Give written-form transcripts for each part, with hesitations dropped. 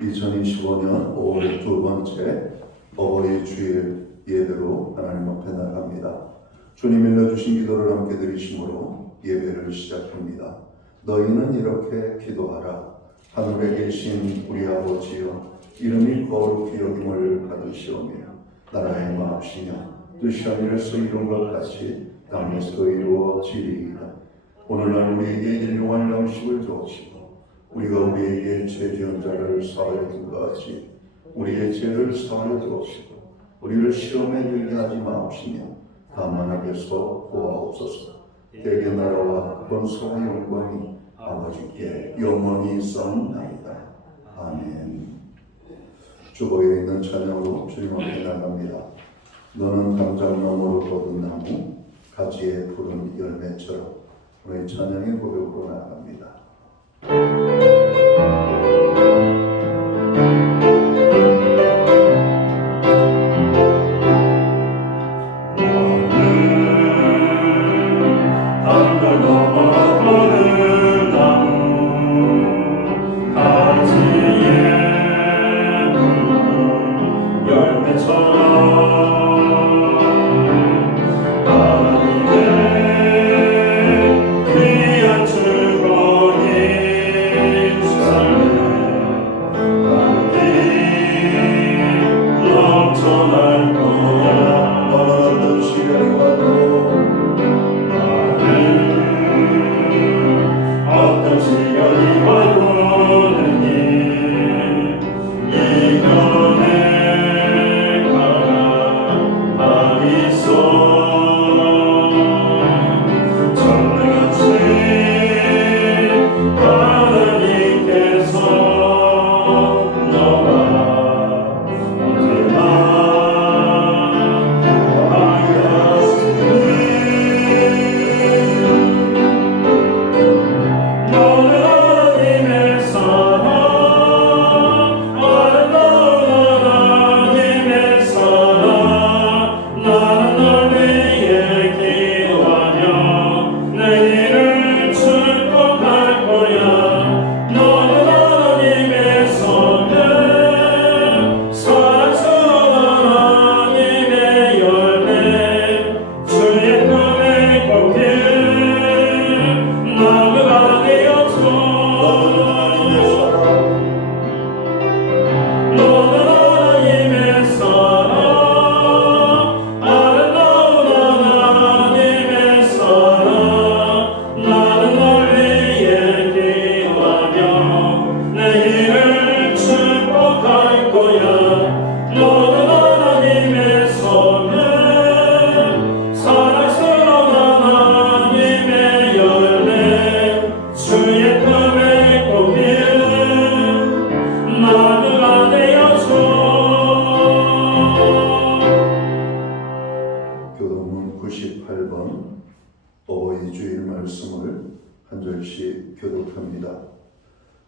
2025년 5월 두 번째 어버이 주일 예배로 하나님 앞에 나갑니다. 주님 일러주신 기도를 함께 드리심으로 예배를 시작합니다. 너희는 이렇게 기도하라. 하늘에 계신 우리 아버지여, 이름이 거룩히 여김을 받으시오며 나라의 마옵시며 뜻이 하늘에서 이룬 것 같이 땅에서도 이루어지리이다. 오늘날 우리에게 일용할 양식을 주옵시고 우리가 우리에게 죄 지은 자를 사하여 준 것 같이 우리의 죄를 사하여 주옵시고 우리를 시험에 들게 하지 마옵시며 다만 악에서 구하옵소서. 대개 나라와 권소와 영광이 아버지께 영원히 있사옵나이다. 아멘. 주보에 있는 찬양으로 주님 앞에 나갑니다. 너는 감장나무로 뻗은 나무, 가지에 푸른 열매처럼. 우리 찬양의 고백으로 나갑니다.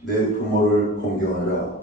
내 부모를 공경하라.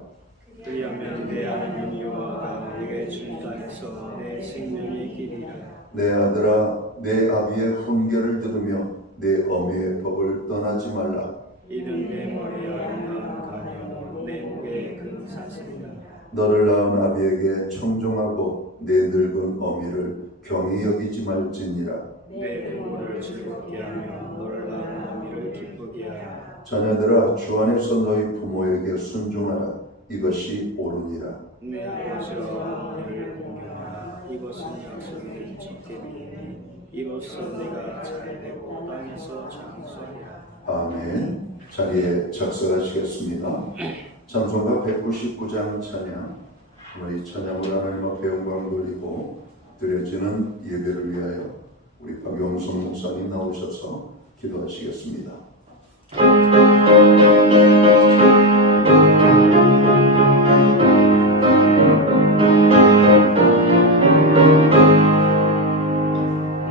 그리하면 내 하나님 여호와가 네게 준 땅에서 내 생명의 길이라. 내 아들아, 내 아비의 훈계를 들으며 내 어미의 법을 떠나지 말라. 이는 내 머리에 아름다운 가며 내 목에 큰 사슬이라. 너를 낳은 아비에게 청종하고 내 늙은 어미를 경히 여기지 말지니라. 내 부모를 즐겁게 하며 너를 낳은 어미를 기쁘게 하라. 자녀들아, 주 안에서 너희 부모에게 순종하라. 이것이 옳으니라. 내 아버지와 어머니를 공경하라. 이것은 약속의 첫 계명이니 이로써 네가 잘되고 땅에서 장수하리라. 아멘. 자리에 작성하시겠습니다. 찬송가 199장 찬양. 우리 찬양으로 하나님 앞에 영광 돌리고 드려지는 예배를 위하여 우리 박영성 목사님 나오셔서 기도하시겠습니다.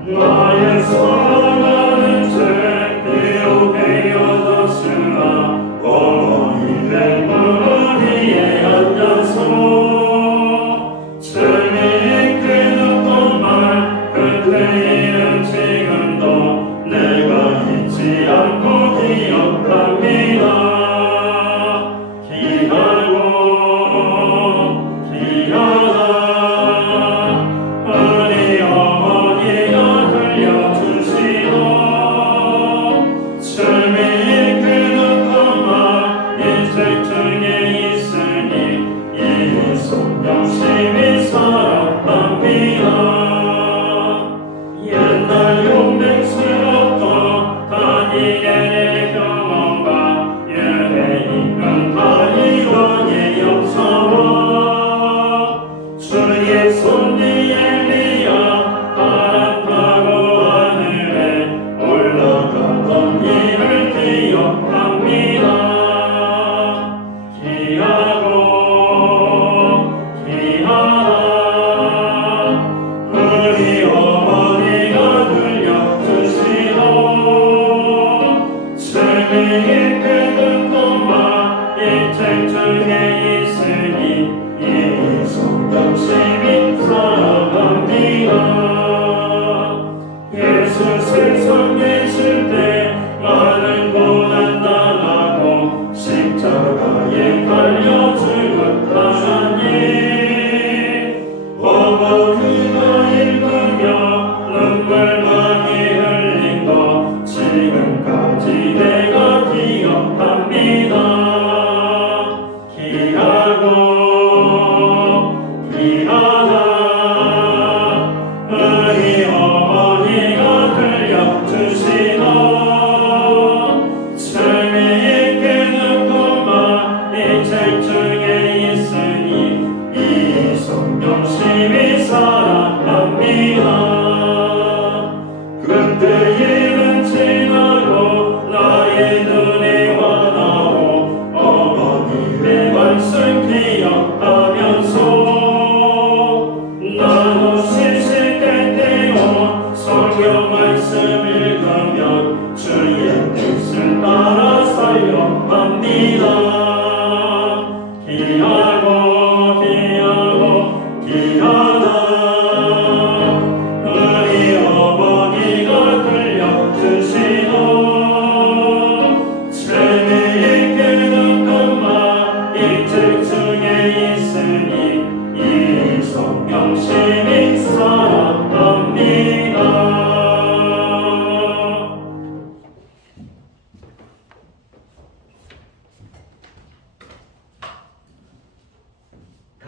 나의 사랑하는 제 기억에 여졌으나 어머니 내 무릎 위에 앉아서 재미있게 듣던 말 그때의 지금도 '내가 잊지 않고 기억합니다.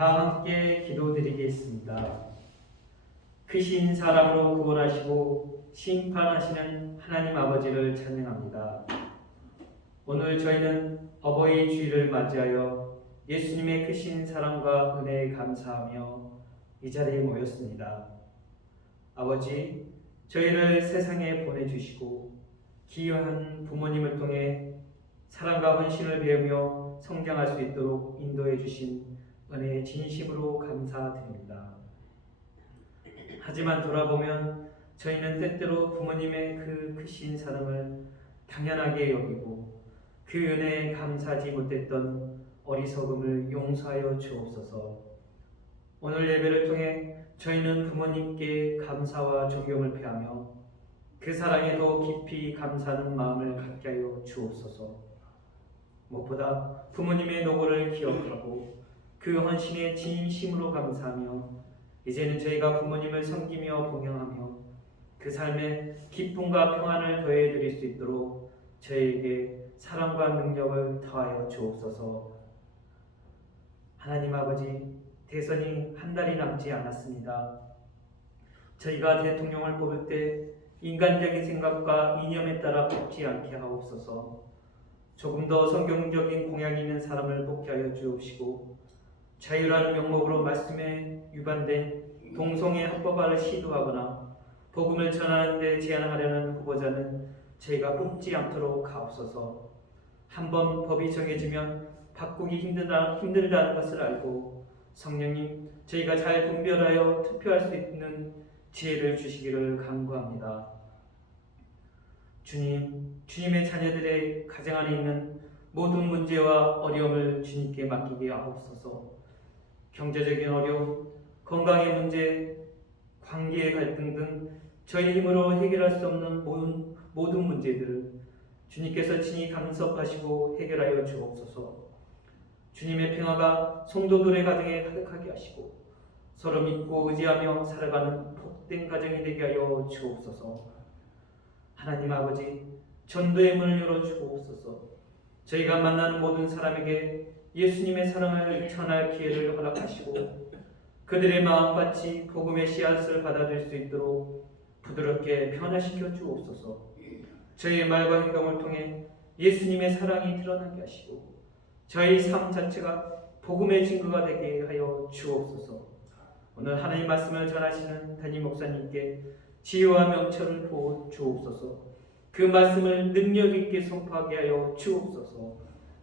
다 함께 기도드리겠습니다. 크신 사랑으로 구원하시고 심판하시는 하나님 아버지를 찬양합니다. 오늘 저희는 어버이 주일을 맞이하여 예수님의 크신 사랑과 은혜에 감사하며 이 자리에 모였습니다. 아버지, 저희를 세상에 보내주시고 기여한 부모님을 통해 사랑과 헌신을 배우며 성장할 수 있도록 인도해 주신 은혜에 진심으로 감사드립니다. 하지만 돌아보면 저희는 때때로 부모님의 그 크신 사랑을 당연하게 여기고 그 은혜에 감사하지 못했던 어리석음을 용서하여 주옵소서. 오늘 예배를 통해 저희는 부모님께 감사와 존경을 표하며 그 사랑에 더 깊이 감사하는 마음을 갖게 하여 주옵소서. 무엇보다 부모님의 노고를 기억하고 그 헌신에 진심으로 감사하며 이제는 저희가 부모님을 섬기며 봉양하며 그 삶에 기쁨과 평안을 더해드릴 수 있도록 저희에게 사랑과 능력을 더하여 주옵소서. 하나님 아버지, 대선이 한 달이 남지 않았습니다. 저희가 대통령을 뽑을 때 인간적인 생각과 이념에 따라 뽑지 않게 하옵소서. 조금 더 성경적인 공약이 있는 사람을 뽑게 하여 주옵시고 자유라는 명목으로 말씀에 위반된 동성애 합법화를 시도하거나 복음을 전하는 데 제한하려는 후보자는 저희가 뽑지 않도록 하옵소서. 한번 법이 정해지면 바꾸기 힘들다는 것을 알고 성령님, 저희가 잘 분별하여 투표할 수 있는 지혜를 주시기를 간구합니다. 주님, 주님의 자녀들의 가정 안에 있는 모든 문제와 어려움을 주님께 맡기게 하옵소서. 경제적인 어려움, 건강의 문제, 관계의 갈등 등 저희 힘으로 해결할 수 없는 모든 문제들을 주님께서 친히 간섭하시고 해결하여 주옵소서. 주님의 평화가 성도들의 가정에 가득하게 하시고 서로 믿고 의지하며 살아가는 복된 가정이 되게 하여 주옵소서. 하나님 아버지, 전도의 문을 열어주옵소서. 저희가 만나는 모든 사람에게 예수님의 사랑을 전할 기회를 허락하시고 그들의 마음같이 복음의 씨앗을 받아들일 수 있도록 부드럽게 변화시켜 주옵소서. 저희의 말과 행동을 통해 예수님의 사랑이 드러나게 하시고 저희 삶 자체가 복음의 증거가 되게 하여 주옵소서. 오늘 하나님 말씀을 전하시는 담임 목사님께 지혜와 명철을 부어 주옵소서. 그 말씀을 능력 있게 선포하게 하여 주옵소서.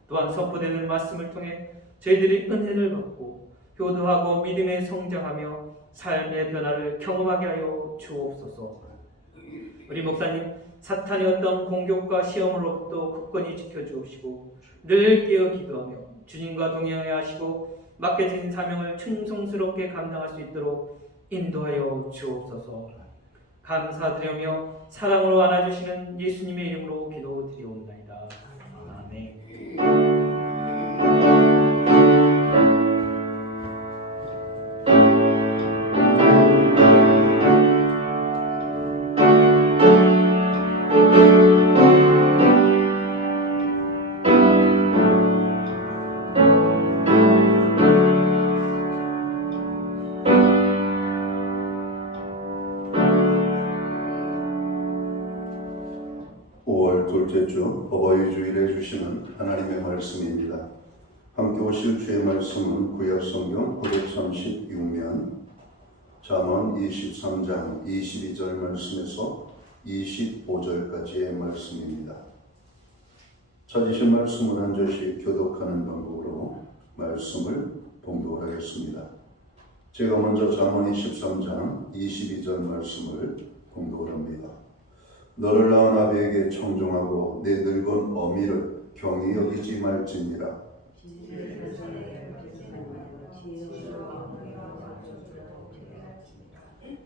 또한 선포되는 말씀을 통해 저희들이 은혜를 받고 효도하고 믿음에 성장하며 삶의 변화를 경험하게 하여 주옵소서. 우리 목사님, 사탄의 어떤 공격과 시험으로부터 굳건히 지켜주옵시고 늘 깨어 기도하며 주님과 동행하여 하시고 맡겨진 사명을 충성스럽게 감당할 수 있도록 인도하여 주옵소서. 감사드리며 사랑으로 안아주시는 예수님의 이름으로 기도드리옵나이다. 아멘. 5월 둘째 주 어버이 주일에 주시는 하나님의 말씀입니다. 함께 오실 주의 말씀은 구약 성경 936면 잠언 23장 22절 말씀에서 25절까지의 말씀입니다. 찾으신 말씀을 한 절씩 교독하는 방법으로 말씀을 봉독하겠습니다. 제가 먼저 잠언 23장 22절 말씀을 봉독합니다. 너를 낳은 아비에게 청종하고 내 늙은 어미를 경히 여기지 말지니라.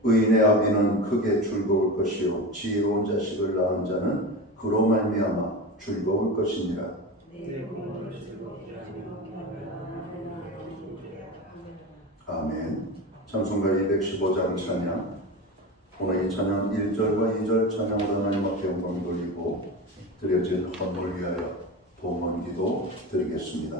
의인의 아비는 크게 즐거울 것이요 지혜로운 자식을 낳은 자는 그로 말미암아 즐거울 것이니라. 아멘. 찬송가 215장 찬양. 오늘 이 찬양 1절과 2절 찬양으로 하나님 앞에 영광 돌리고 드려진 헌물 위하여 봉헌기도 드리겠습니다.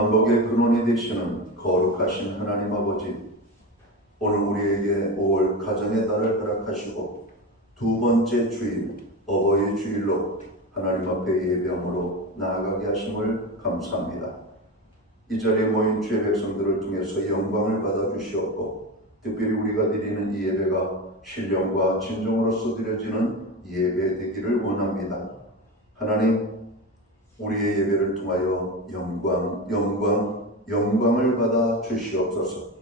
만복의 근원이 되시는 거룩하신 하나님 아버지, 오늘 우리에게 5월 가정의 달을 허락하시고 두 번째 주일 어버이 주일로 하나님 앞에 예배함으로 나아가게 하심을 감사합니다. 이 자리에 모인 주의 백성들을 통해서 영광을 받아 주시옵고, 특별히 우리가 드리는 이 예배가 신령과 진정으로서 드려지는 예배 되기를 원합니다. 하나님, 우리의 예배를 통하여 영광을 받아 주시옵소서.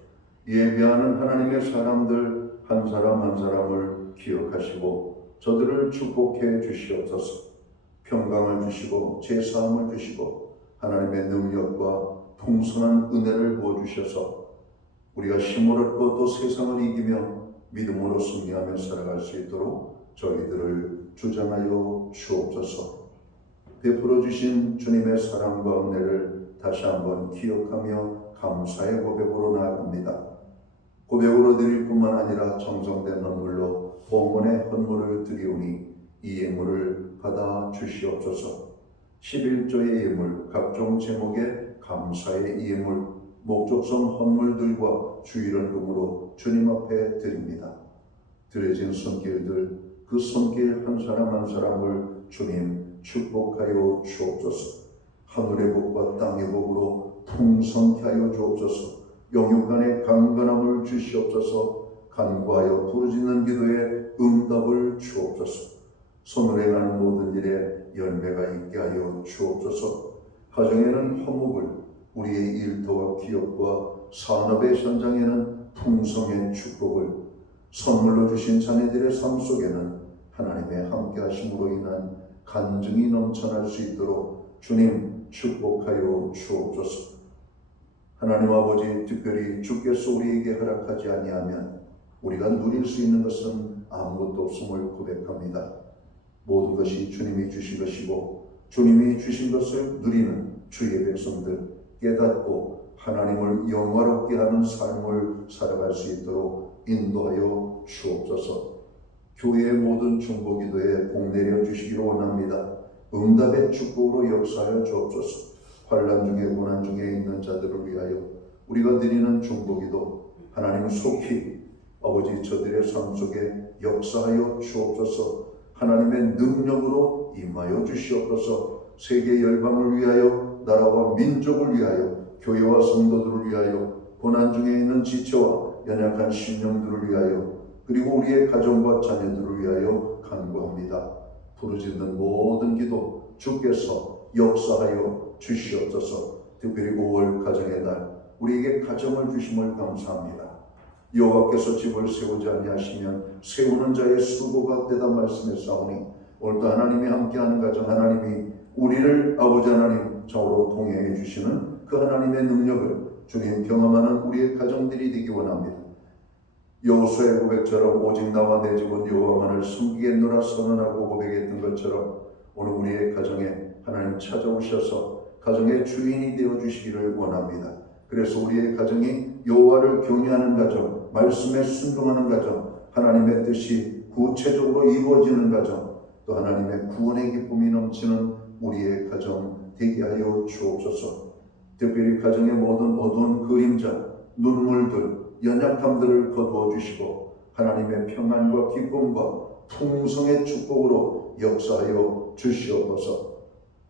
예배하는 하나님의 사람들 한 사람 한 사람을 기억하시고 저들을 축복해 주시옵소서. 평강을 주시고 제사함을 주시고 하나님의 능력과 풍성한 은혜를 부어주셔서 우리가 힘을 얻고 또 세상을 이기며 믿음으로 승리하며 살아갈 수 있도록 저희들을 주장하여 주옵소서. 베풀어 주신 주님의 사랑과 은혜를 다시 한번 기억하며 감사의 고백으로 나아갑니다. 고백으로 드릴 뿐만 아니라 정성된 헌물로 봉헌의 헌물을 드리오니 이 예물을 받아 주시옵소서. 11조의 예물, 각종 제목의 감사의 예물, 목적성 헌물들과 주일헌금으로 주님 앞에 드립니다. 드려진 손길들, 그 손길 한 사람 한 사람을 주님 축복하여 주옵소서. 하늘의 복과 땅의 복으로 풍성케 하여 주옵소서. 영육간의 강건함을 주시옵소서. 간구하여 부르짖는 기도에 응답을 주옵소서. 손을 행하는 모든 일에 열매가 있게 하여 주옵소서. 가정에는 화목을, 우리의 일터와 기업과 산업의 현장에는 풍성의 축복을, 선물로 주신 자녀들의 삶 속에는 하나님의 함께 하심으로 인한 간증이 넘쳐날 수 있도록 주님 축복하여 주옵소서. 하나님 아버지, 특별히 주께서 우리에게 허락하지 아니하면 우리가 누릴 수 있는 것은 아무것도 없음을 고백합니다. 모든 것이 주님이 주신 것이고 주님이 주신 것을 누리는 주의 백성들 깨닫고 하나님을 영화롭게 하는 삶을 살아갈 수 있도록 인도하여 주옵소서. 교회의 모든 중보기도에 복 내려 주시기를 원합니다. 응답의 축복으로 역사하여 주옵소서. 환난 중에 고난 중에 있는 자들을 위하여 우리가 드리는 중보기도 하나님 속히 아버지 저들의 삶 속에 역사하여 주옵소서. 하나님의 능력으로 임하여 주시옵소서. 세계 열방을 위하여, 나라와 민족을 위하여, 교회와 성도들을 위하여, 고난 중에 있는 지체와 연약한 심령들을 위하여, 그리고 우리의 가정과 자녀들을 위하여 간구합니다. 부르짖는 모든 기도 주께서 역사하여 주시옵소서. 특별히 5월 가정의 날 우리에게 가정을 주심을 감사합니다. 여호와께서 집을 세우지 아니하시면 세우는 자의 수고가 되다 말씀했사오니 오늘도 하나님이 함께하는 가정, 하나님이 우리를 아버지 하나님 좌우로 동행해 주시는 그 하나님의 능력을 주님 경험하는 우리의 가정들이 되기 원합니다. 여호수아의 고백처럼 오직 나와 내 집은 여호와만을 섬기겠노라 선언하고 고백했던 것처럼 오늘 우리의 가정에 하나님 찾아오셔서 가정의 주인이 되어 주시기를 원합니다. 그래서 우리의 가정이 여호와를 경외하는 가정, 말씀에 순종하는 가정, 하나님의 뜻이 구체적으로 이루어지는 가정, 또 하나님의 구원의 기쁨이 넘치는 우리의 가정 되게 하여 주옵소서. 특별히 가정의 모든 어두운 그림자, 눈물들, 연약함들을 거두어 주시고 하나님의 평안과 기쁨과 풍성의 축복으로 역사하여 주시옵소서.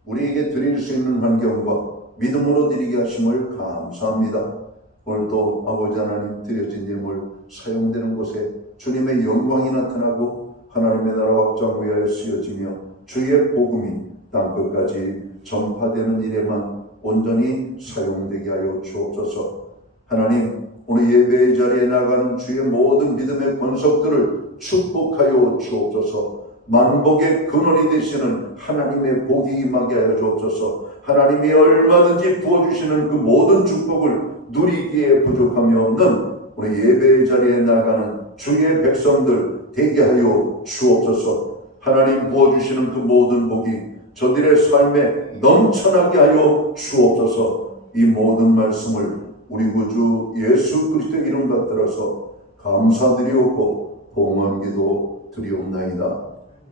우리에게 드릴 수 있는 환경과 믿음으로 드리게 하심을 감사합니다. 오늘도 아버지 하나님 드려진 예물 사용되는 곳에 주님의 영광이 나타나고 하나님의 나라 확장 위하여 쓰여지며 주의 복음이 땅끝까지 전파되는 일에만 온전히 사용되게 하여 주옵소서. 하나님, 오늘 예배의 자리에 나가는 주의 모든 믿음의 권속들을 축복하여 주옵소서. 만복의 근원이 되시는 하나님의 복이 임하게 하여 주옵소서. 하나님이 얼마든지 부어주시는 그 모든 축복을 누리기에 부족함이 없는 우리 예배의 자리에 나가는 주의 백성들 되게 하여 주옵소서. 하나님 부어주시는 그 모든 복이 저들의 삶에 넘쳐나게 하여 주옵소서. 이 모든 말씀을 우리 구주 예수 그리스도의 이름 받들어서 감사드리옵고 봉헌기도 드리옵나이다.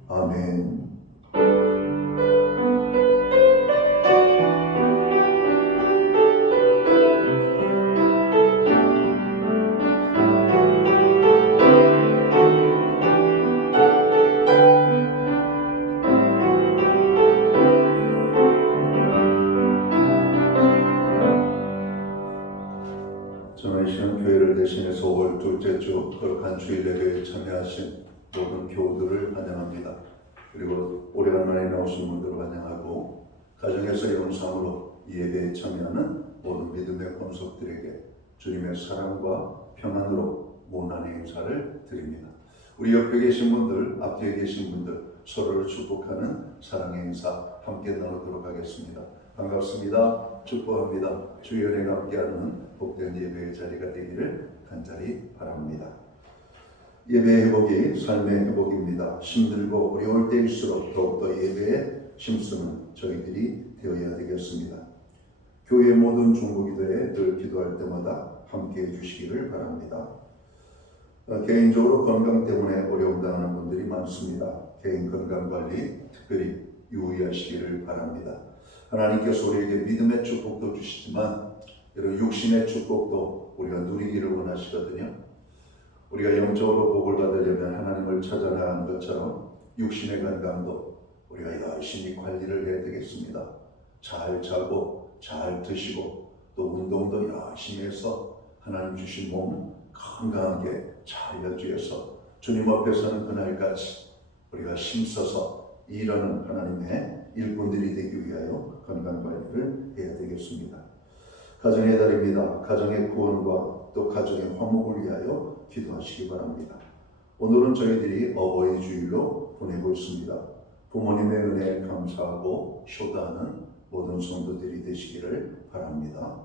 아멘. 저는 시는 교회를 대신해서 5월 둘째 주 거룩한 주일 예배에 참여하신 모든 교우들을 환영합니다. 그리고 오래간만에 나오신 분들을 환영하고 가정에서 영상으로 이 예배에 참여하는 모든 믿음의 권속들에게 주님의 사랑과 평안으로 모난의 행사를 드립니다. 우리 옆에 계신 분들, 앞뒤에 계신 분들 서로를 축복하는 사랑의 행사 함께 나누도록 하겠습니다. 반갑습니다. 축복합니다. 주의 은혜가 함께하는 복된 예배의 자리가 되기를 간절히 바랍니다. 예배의 회복이 삶의 회복입니다. 힘들고 어려울 때일수록 더욱더 예배에 힘쓰는 저희들이 되어야 되겠습니다. 교회 모든 중보기도에 늘 기도할 때마다 함께해 주시기를 바랍니다. 개인적으로 건강 때문에 어려움 당하는 분들이 많습니다. 개인 건강관리 특별히 유의하시기를 바랍니다. 하나님께서 우리에게 믿음의 축복도 주시지만 이런 육신의 축복도 우리가 누리기를 원하시거든요. 우리가 영적으로 복을 받으려면 하나님을 찾아나가는 것처럼 육신의 건강도 우리가 열심히 관리를 해야 되겠습니다. 잘 자고 잘 드시고 또 운동도 열심히 해서 하나님 주신 몸 건강하게 잘 유지해서 주님 앞에 서는 그날까지 우리가 힘써서 일하는 하나님의 일꾼들이 되기 위하여 건강관리를 해야 되겠습니다. 가정의 달입니다. 가정의 구원과 또 가정의 화목을 위하여 기도하시기 바랍니다. 오늘은 저희들이 어버이 주일로 보내고 있습니다. 부모님의 은혜에 감사하고 효도하는 모든 성도들이 되시기를 바랍니다.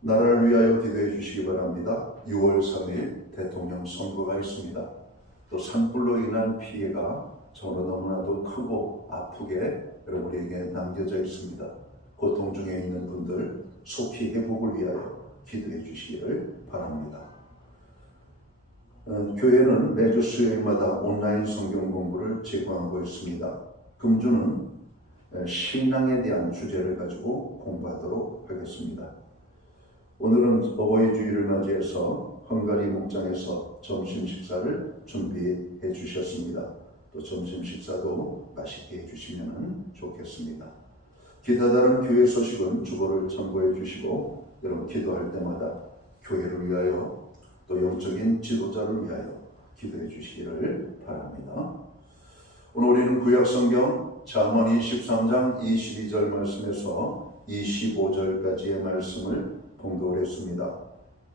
나라를 위하여 기도해 주시기 바랍니다. 6월 3일 대통령 선거가 있습니다. 또 산불로 인한 피해가 정말 너무나도 크고 아프게 여러분에게 남겨져 있습니다. 고통 중에 있는 분들 속히 회복을 위하여 기도해 주시기를 바랍니다. 교회는 매주 수요일마다 온라인 성경 공부를 제공하고 있습니다. 금주는 신앙에 대한 주제를 가지고 공부하도록 하겠습니다. 오늘은 어버이 주일을 맞이해서 헝가리 목장에서 점심 식사를 준비해 주셨습니다. 또 점심 식사도 맛있게 해주시면 좋겠습니다. 기타 다른 교회 소식은 주보를 참고해 주시고 여러분 기도할 때마다 교회를 위하여 또 영적인 지도자를 위하여 기도해 주시기를 바랍니다. 오늘 우리는 구약성경 잠언 23장 22절 말씀에서 25절까지의 말씀을 봉독을 했습니다.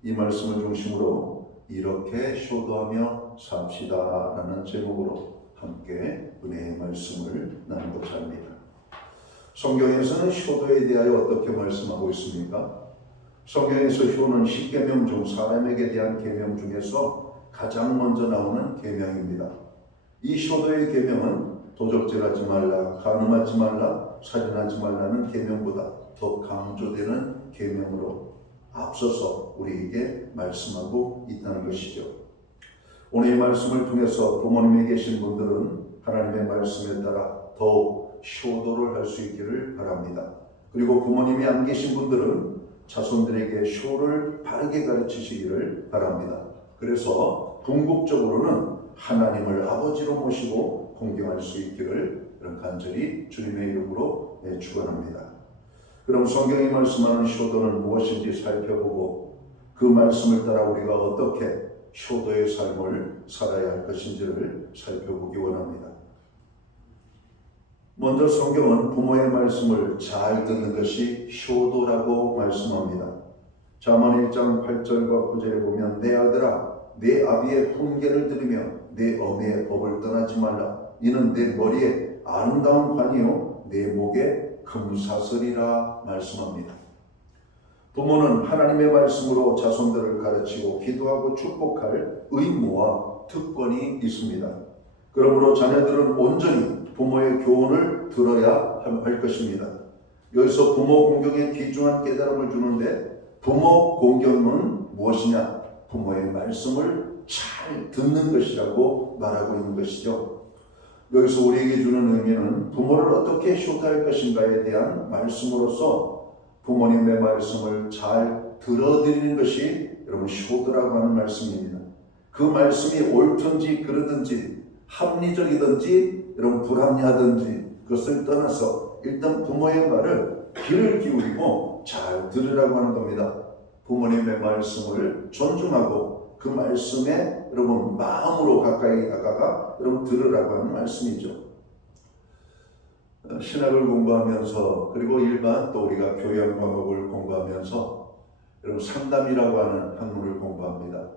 이 말씀을 중심으로 이렇게 효도하며 삽시다 라는 제목으로 함께 은혜의 말씀을 나누고자 합니다. 성경에서는 효도에 대하여 어떻게 말씀하고 있습니까? 성경에서 효는 10계명 중 사람에게 대한 계명 중에서 가장 먼저 나오는 계명입니다. 이 효도의 계명은 도적질하지 말라, 간음하지 말라, 살인하지 말라는 계명보다 더 강조되는 계명으로 앞서서 우리에게 말씀하고 있다는 것이죠. 오늘 이 말씀을 통해서 부모님에 계신 분들은 하나님의 말씀에 따라 더욱 효도를 할 수 있기를 바랍니다. 그리고 부모님이 안 계신 분들은 자손들에게 효를 바르게 가르치시기를 바랍니다. 그래서 궁극적으로는 하나님을 아버지로 모시고 공경할 수 있기를 간절히 주님의 이름으로 축원합니다. 그럼 성경이 말씀하는 효도는 무엇인지 살펴보고 그 말씀을 따라 우리가 어떻게 효도의 삶을 살아야 할 것인지를 살펴보기 원합니다. 먼저 성경은 부모의 말씀을 잘 듣는 것이 효도라고 말씀합니다. 잠언 1장 8절과 9절에 보면 내 아들아 내 아비의 훈계를 들으며 내 어미의 법을 떠나지 말라. 이는 내 머리에 아름다운 관이요 내 목에 금사슬이라 말씀합니다. 부모는 하나님의 말씀으로 자손들을 가르치고 기도하고 축복할 의무와 특권이 있습니다. 그러므로 자녀들은 온전히 부모의 교훈을 들어야 할 것입니다. 여기서 부모 공경에 귀중한 깨달음을 주는데 부모 공경은 무엇이냐? 부모의 말씀을 잘 듣는 것이라고 말하고 있는 것이죠. 여기서 우리에게 주는 의미는 부모를 어떻게 효도할 것인가에 대한 말씀으로서 부모님의 말씀을 잘 들어드리는 것이 여러분 효도라고 하는 말씀입니다. 그 말씀이 옳든지 그르든지 합리적이든지 여러분 불합리하든지 그것을 떠나서 일단 부모의 말을 귀를 기울이고 잘 들으라고 하는 겁니다. 부모님의 말씀을 존중하고 그 말씀에 여러분 마음으로 가까이 다가가 여러분 들으라고 하는 말씀이죠. 신학을 공부하면서 그리고 일반 또 우리가 교양 과목을 공부하면서 여러분 상담이라고 하는 학문을 공부합니다.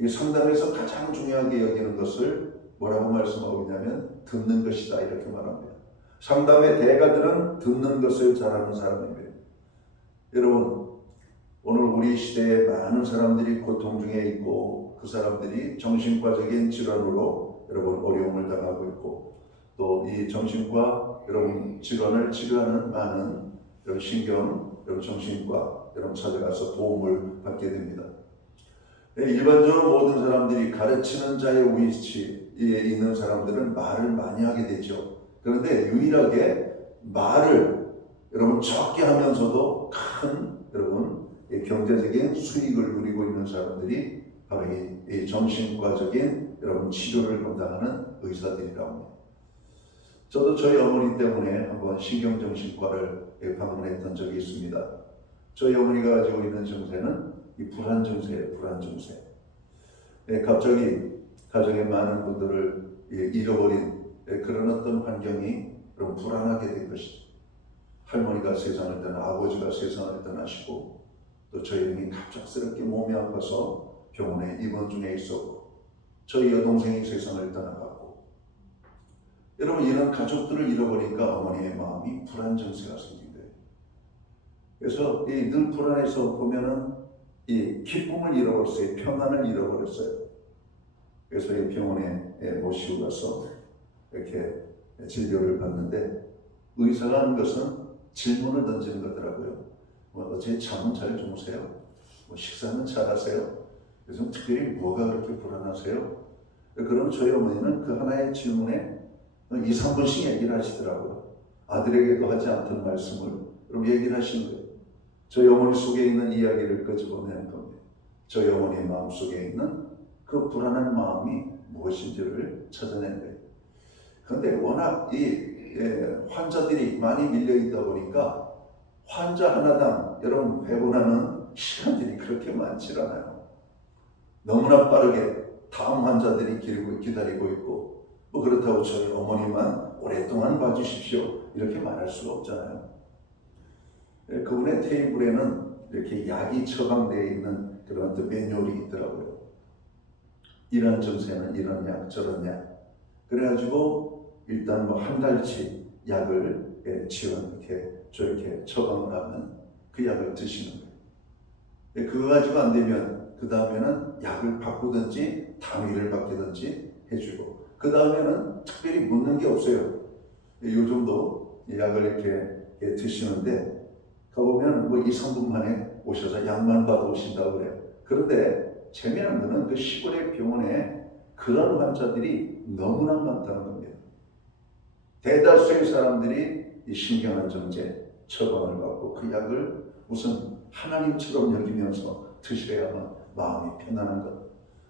이 상담에서 가장 중요하게 여기는 것을 뭐라고 말씀하고 있냐면 듣는 것이다 이렇게 말합니다. 상담의 대가들은 듣는 것을 잘하는 사람입니다. 여러분 오늘 우리 시대에 많은 사람들이 고통 중에 있고 그 사람들이 정신과적인 질환으로 여러분 어려움을 당하고 있고 또 이 정신과 여러분 질환을 치료하는 많은 여러분 신경, 여러분 정신과 여러분 찾아가서 도움을 받게 됩니다. 일반적으로 모든 사람들이 가르치는 자의 위치에 있는 사람들은 말을 많이 하게 되죠. 그런데 유일하게 말을 여러분 적게 하면서도 큰 여러분 경제적인 수익을 누리고 있는 사람들이 바로 이 정신과적인 여러분 치료를 담당하는 의사들이라고 합니다. 저도 저희 어머니 때문에 한번 신경정신과를 방문했던 적이 있습니다. 저희 어머니가 가지고 있는 증세는 이 불안 증세예요. 불안 증세. 갑자기 가정의 많은 분들을 잃어버린 그런 어떤 환경이 그럼 불안하게 된 것이죠. 할머니가 세상을 떠나 아버지가 세상을 떠나시고 또 저희 형이 갑작스럽게 몸이 아파서 병원에 입원 중에 있었고 저희 여동생이 세상을 떠나가고 여러분 이런 가족들을 잃어버리니까 어머니의 마음이 불안 증세가 생긴 거예요. 그래서 늘 불안해서 보면은 이 기쁨을 잃어버렸어요. 평안을 잃어버렸어요. 그래서 이 병원에 모시고 가서 이렇게 진료를 받는데 의사가 하는 것은 질문을 던지는 거더라고요. 어제 잠은 잘 주무세요? 식사는 잘 하세요? 요즘 특별히 뭐가 그렇게 불안하세요? 그러면 저희 어머니는 그 하나의 질문에 2, 3분씩 얘기를 하시더라고요. 아들에게도 하지 않던 말씀을 그럼 얘기를 하시는 거예요. 저희 어머니 속에 있는 이야기를 끄집어내는 겁니다. 저희 어머니의 마음 속에 있는 그 불안한 마음이 무엇인지를 찾아낸 거예요. 그런데 워낙 이 환자들이 많이 밀려 있다 보니까 환자 하나당 여러분 배분하는 시간들이 그렇게 많지 않아요. 너무나 빠르게 다음 환자들이 기다리고 있고 뭐 그렇다고 저희 어머니만 오랫동안 봐주십시오 이렇게 말할 수가 없잖아요. 그분의 테이블에는 이렇게 약이 처방되어 있는 그런 매뉴얼이 있더라고요. 이런 증세는 이런 약 저런 약 그래가지고 일단 뭐 한 달치 약을 저렇게 처방을 하면 그 약을 드시는 거예요. 그거 가지고 안 되면 그 다음에는 약을 바꾸든지 당위를 바꾸든지 해주고 그 다음에는 특별히 묻는 게 없어요. 요 정도 약을 이렇게 드시는데 가보면 뭐 2, 3분 만에 오셔서 약만 받아오신다고 그래요. 그런데 재미난 거는 그 시골의 병원에 그런 환자들이 너무나 많다는 겁니다. 대다수의 사람들이 이 신경안정제 처방을 받고 그 약을 무슨 하나님처럼 여기면서 드셔야만 마음이 편안한 것.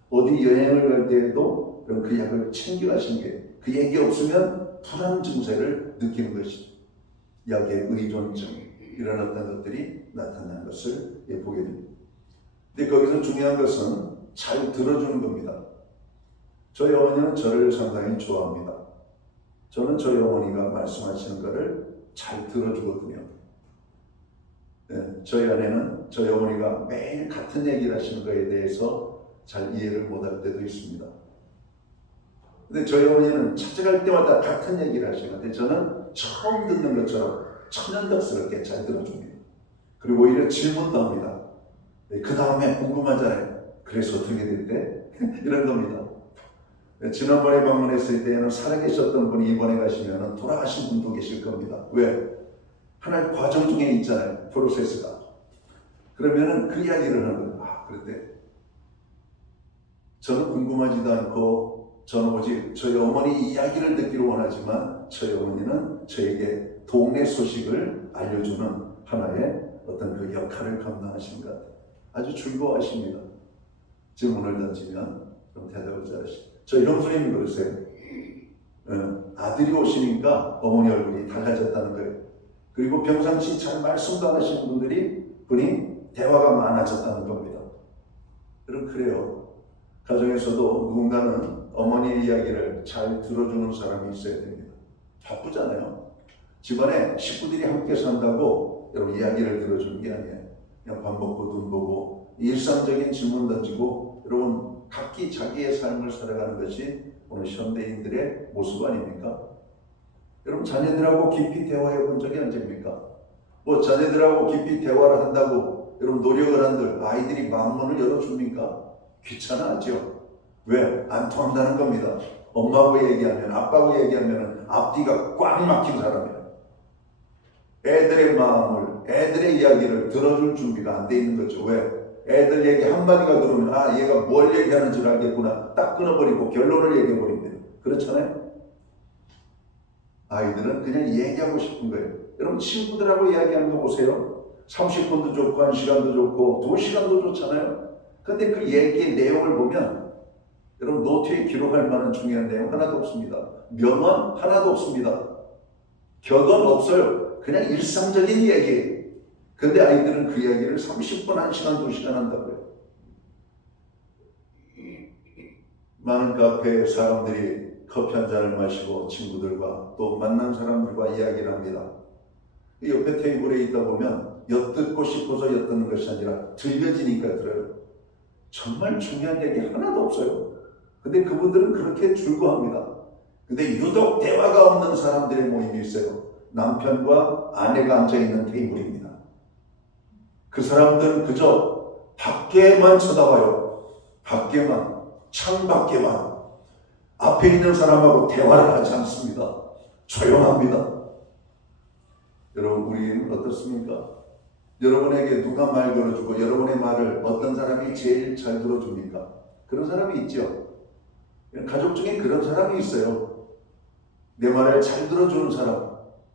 어디 여행을 갈 때에도 그 약을 챙겨가시는 게 그 약이 없으면 불안 증세를 느끼는 것이죠. 약의 의존증 이런 어떤 것들이 나타나는 것을 보게 됩니다. 근데 거기서 중요한 것은 잘 들어주는 겁니다. 저희 어머니는 저를 상당히 좋아합니다. 저는 저희 어머니가 말씀하시는 것을 잘 들어주거든요. 저희 아내는 저희 어머니가 매일 같은 얘기를 하시는 것에 대해서 잘 이해를 못할 때도 있습니다. 근데 저희 어머니는 찾아갈 때마다 같은 얘기를 하시는데 저는 처음 듣는 것처럼 천연덕스럽게 잘 들어줍니다. 그리고 오히려 질문도 합니다. 그 다음에 궁금하잖아요. 그래서 어떻게 됐대? 이런 겁니다. 지난번에 방문했을 때에는 살아계셨던 분이 이번에 가시면 돌아가신 분도 계실 겁니다. 왜? 하나의 과정 중에 있잖아요. 프로세스가. 그러면은 그 이야기를 하는 거예요. 그런데 저는 궁금하지도 않고 저는 오직 저희 어머니 이야기를 듣기를 원하지만 저희 어머니는 저에게 동네 소식을 알려주는 하나의 어떤 그 역할을 감당하시는 것 같아요. 아주 즐거워하십니다. 질문을 던지면 좀 대답을 잘하시고 저희 형수님이 그러세요. 아들이 오시니까 어머니 얼굴이 달라졌다는 거예요. 그리고 평상시 잘 말씀도 안 하시는 분이 대화가 많아졌다는 겁니다. 여러분 그래요. 가정에서도 누군가는 어머니의 이야기를 잘 들어주는 사람이 있어야 됩니다. 바쁘잖아요. 집안에 식구들이 함께 산다고 여러분 이야기를 들어주는 게 아니에요. 그냥 밥 먹고 눈 보고 일상적인 질문 던지고 여러분 각기 자기의 삶을 살아가는 것이 오늘 현대인들의 모습 아닙니까? 여러분 자녀들하고 깊이 대화해 본 적이 언제입니까? 뭐 자녀들하고 깊이 대화를 한다고 여러분 노력을 한들 아이들이 마음문을 열어줍니까? 귀찮아하죠. 왜? 안 통한다는 겁니다. 엄마하고 얘기하면 아빠하고 얘기하면 앞뒤가 꽉 막힌 사람이에요. 애들의 마음을 애들의 이야기를 들어줄 준비가 안 돼 있는 거죠. 왜? 애들 얘기 한마디가 들으면 아 얘가 뭘 얘기하는지 알겠구나 딱 끊어버리고 결론을 얘기해버립니다. 그렇잖아요. 아이들은 그냥 얘기하고 싶은 거예요. 여러분 친구들하고 이야기하는 거 보세요. 30분도 좋고 1시간도 좋고 2시간도 좋잖아요. 근데 그 얘기의 내용을 보면 여러분 노트에 기록할 만한 중요한 내용 하나도 없습니다. 명언 하나도 없습니다. 격언 없어요. 그냥 일상적인 이야기예요. 근데 아이들은 그 이야기를 30분, 1시간, 2시간 한다고요. 많은 카페에 사람들이 커피 한 잔을 마시고 친구들과 또 만난 사람들과 이야기를 합니다. 옆에 테이블에 있다 보면 엿듣고 싶어서 엿듣는 것이 아니라 들려지니까 들어요. 정말 중요한 얘기 하나도 없어요. 근데 그분들은 그렇게 즐거워합니다. 근데 유독 대화가 없는 사람들의 모임이 있어요. 남편과 아내가 앉아있는 테이블입니다. 그 사람들은 그저 밖에만 쳐다봐요. 밖에만, 창 밖에만. 앞에 있는 사람하고 대화를 하지 않습니다. 조용합니다. 여러분 우리는 어떻습니까? 여러분에게 누가 말 걸어주고 여러분의 말을 어떤 사람이 제일 잘 들어줍니까? 그런 사람이 있죠. 가족 중에 그런 사람이 있어요. 내 말을 잘 들어주는 사람.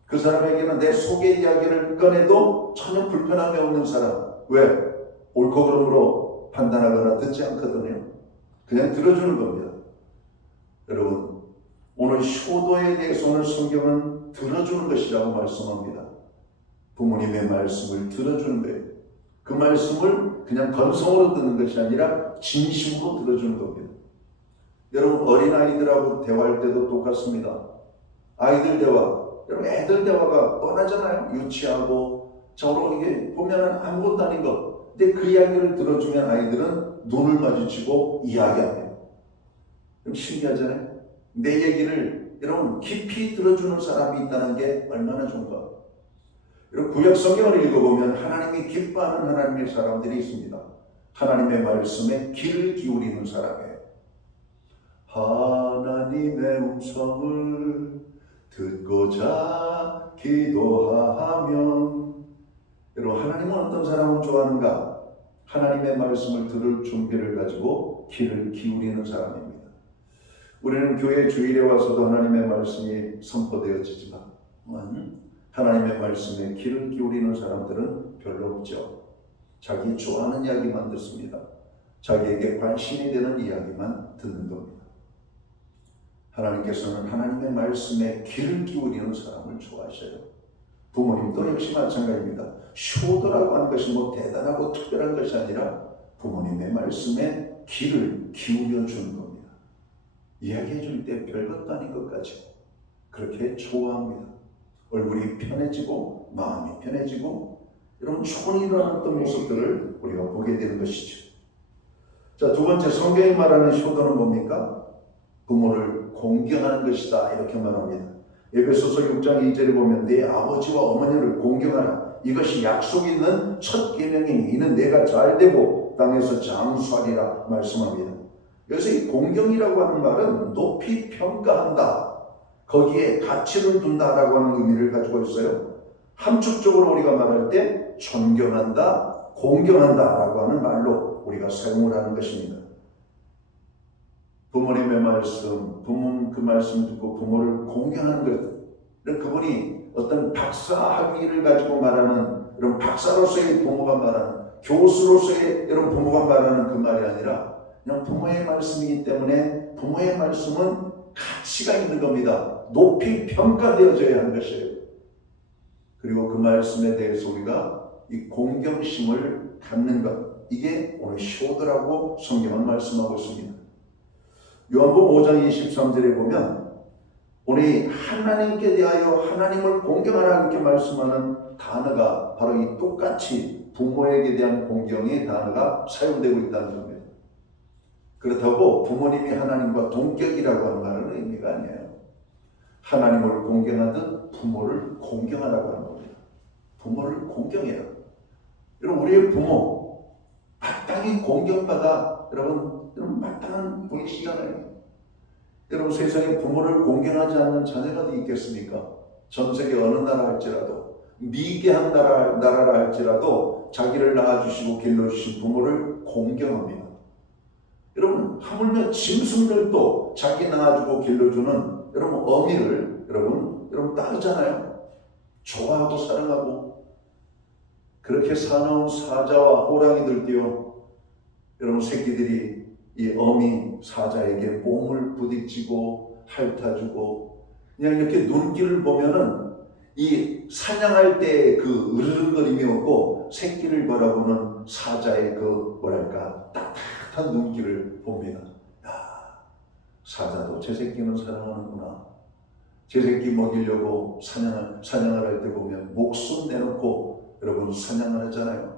그 사람에게는 내 속의 이야기를 꺼내도 전혀 불편함이 없는 사람. 왜? 옳고 그름으로 판단하거나 듣지 않거든요. 그냥 들어주는 겁니다. 여러분 오늘 효도에 대해서 오늘 성경은 들어주는 것이라고 말씀합니다. 부모님의 말씀을 들어주는 거예요. 그 말씀을 그냥 건성으로 듣는 것이 아니라 진심으로 들어주는 겁니다. 여러분 어린아이들하고 대화할 때도 똑같습니다. 아이들 대화, 여러분 애들 대화가 뻔하잖아요. 유치하고 저로 이게 보면은 아무것도 아닌 것. 근데 그 이야기를 들어주면 아이들은 눈을 마주치고 이야기합니다. 그럼 신기하잖아요. 내 얘기를 여러분 깊이 들어주는 사람이 있다는 게 얼마나 좋은가. 여러분 구약 성경을 읽어보면 하나님이 기뻐하는 하나님의 사람들이 있습니다. 하나님의 말씀에 귀를 기울이는 사람이에요. 하나님의 음성을 듣고자 기도하면 여러분 하나님은 어떤 사람을 좋아하는가? 하나님의 말씀을 들을 준비를 가지고 귀를 기울이는 사람입니다. 우리는 교회 주일에 와서도 하나님의 말씀이 선포되어지지만 하나님의 말씀에 귀를 기울이는 사람들은 별로 없죠. 자기 좋아하는 이야기만 듣습니다. 자기에게 관심이 되는 이야기만 듣는 겁니다. 하나님께서는 하나님의 말씀에 귀를 기울이는 사람을 좋아하셔요. 부모님도 역시 마찬가지입니다. 효도라고 하는 것이 뭐 대단하고 특별한 것이 아니라 부모님의 말씀에 귀를 기울여 주는 겁니다. 이야기해 줄 때 별것도 아닌 것 가지고 그렇게 좋아합니다. 얼굴이 편해지고 마음이 편해지고 이런 좋은 일어나는 어떤 모습들을 우리가 보게 되는 것이죠. 자, 두 번째 성경이 말하는 효도는 뭡니까? 부모를 공경하는 것이다 이렇게 말합니다. 에베소서 6장 2절에 보면 내 아버지와 어머니를 공경하라. 이것이 약속 있는 첫 계명이니 이는 내가 잘되고 땅에서 장수하리라 말씀합니다. 여기서 이 공경이라고 하는 말은 높이 평가한다. 거기에 가치를 둔다라고 하는 의미를 가지고 있어요. 함축적으로 우리가 말할 때 존경한다, 공경한다라고 하는 말로 우리가 사용을 하는 것입니다. 부모님의 말씀, 부모 그 말씀을 듣고 부모를 공경하는 것. 그분이 어떤 박사 학위를 가지고 말하는 이런 박사로서의 부모가 말하는 교수로서의 이런 부모가 말하는 그 말이 아니라 그냥 부모의 말씀이기 때문에 부모의 말씀은 가치가 있는 겁니다. 높이 평가되어져야 하는 것이에요. 그리고 그 말씀에 대해서 우리가 이 공경심을 갖는 것, 이게 오늘 효도라고 성경은 말씀하고 있습니다. 요한복음 5장 23절에 보면 우리 하나님께 대하여 하나님을 공경하라 이렇게 말씀하는 단어가 바로 이 똑같이 부모에게 대한 공경의 단어가 사용되고 있다는 겁니다. 그렇다고 부모님이 하나님과 동격이라고 하는 말은 의미가 아니에요. 하나님을 공경하듯 부모를 공경하라고 하는 겁니다. 부모를 공경해요. 여러분, 우리의 부모 마땅히 공경받아 여러분 마땅한 분이시잖아요. 여러분, 세상에 부모를 공경하지 않는 자녀가 어디 있겠습니까? 전 세계 어느 나라 할지라도, 미개한 나라라 할지라도 자기를 낳아주시고 길러주신 부모를 공경합니다. 여러분, 하물며 짐승들도 자기 낳아주고 길러주는 여러분 어미를 여러분 따르잖아요. 좋아하고 사랑하고. 그렇게 사나운 사자와 호랑이들도요, 여러분 새끼들이 이 어미 사자에게 몸을 부딪히고 핥아주고, 그냥 이렇게 눈길을 보면은 이 사냥할 때 그 으르렁거림이 없고 새끼를 바라보는 사자의 그 뭐랄까 따뜻한 눈길을 봅니다. 야, 사자도 제 새끼는 사랑하는구나. 제 새끼 먹이려고 사냥을 할 때 보면 목숨 내놓고 여러분 사냥을 하잖아요.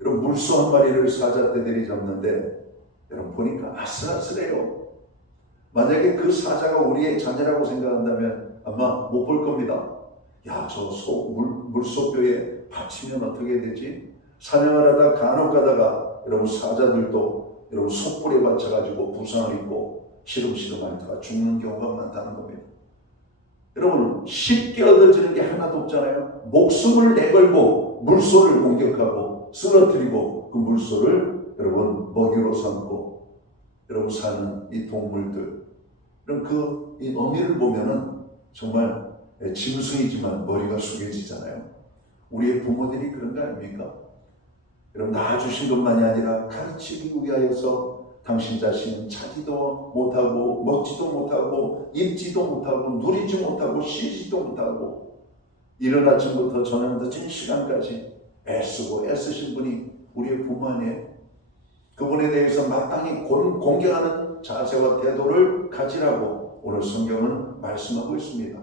여러분, 물소 한 마리를 사자떼들이 잡는데 여러분 보니까 아슬아슬해요. 만약에 그 사자가 우리의 자녀라고 생각한다면 아마 못 볼 겁니다. 야, 저 물소뼈에 받치면 어떻게 되지? 사냥을 하다 간혹 가다가 여러분 사자들도 여러분 속불에 받쳐가지고 부상을 입고 시름시름 앓다가 죽는 경우가 많다는 겁니다. 여러분, 쉽게 얻어지는 게 하나도 없잖아요. 목숨을 내걸고 물소를 공격하고 쓰러뜨리고 그 물소를 여러분 먹이로 삼고 여러분 사는 이 동물들, 그럼 이 어미를 보면은 정말 짐승이지만 머리가 숙여지잖아요. 우리의 부모들이 그런 거 아닙니까? 여러분, 낳아주신 것만이 아니라 가르치기 위하여서 당신 자신은 자기도 못하고 먹지도 못하고 입지도 못하고 누리지 못하고 쉬지도 못하고 이른 아침부터 저녁 늦은 시간까지 애쓰고 애쓰신 분이 우리의 부모 아니에요? 그분에 대해서 마땅히 공경하는 자세와 태도를 가지라고 오늘 성경은 말씀하고 있습니다.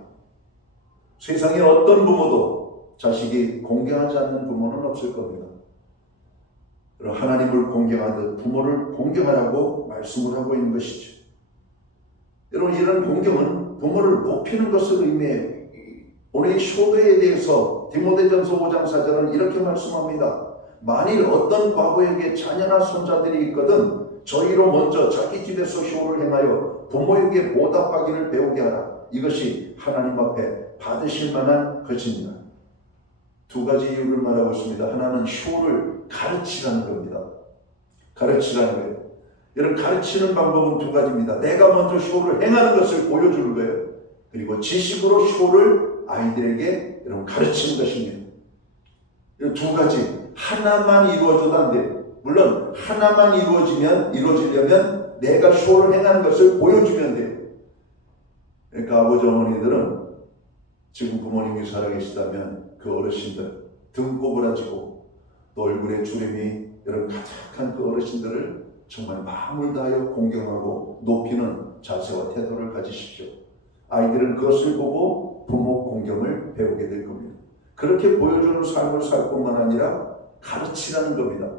세상에 어떤 부모도 자식이 공경하지 않는 부모는 없을 겁니다. 하나님을 공경하듯 부모를 공경하라고 말씀을 하고 있는 것이죠. 여러분, 이런 공경은 부모를 높이는 것을 의미해요. 오늘 이 효도에 대해서 디모데전서 5장 4절은 이렇게 말씀합니다. 만일 어떤 과부에게 자녀나 손자들이 있거든 저희로 먼저 자기 집에서 효를 행하여 부모에게 보답하기를 배우게 하라. 이것이 하나님 앞에 받으실 만한 것입니다. 두 가지 이유를 말하고 있습니다. 하나는 효를 가르치라는 겁니다. 가르치라는 거예요. 여러분, 가르치는 방법은 두 가지입니다. 내가 먼저 효를 행하는 것을 보여주는 거예요. 그리고 지식으로 효를 아이들에게 여러분 가르치는 것입니다. 두 가지, 하나만 이루어져도 안 돼요. 물론 하나만 이루어지려면 내가 효를 행하는 것을 보여주면 돼요. 그러니까 아버지 어머니들은 지금 부모님이 살아계시다면 그 어르신들 등 꼬부라지고 또 얼굴에 주름이 여러분 가득한 그 어르신들을 정말 마음을 다하여 공경하고 높이는 자세와 태도를 가지십시오. 아이들은 그것을 보고 부모 공경을 배우게 될 겁니다. 그렇게 보여주는 삶을 살 뿐만 아니라 가르치라는 겁니다.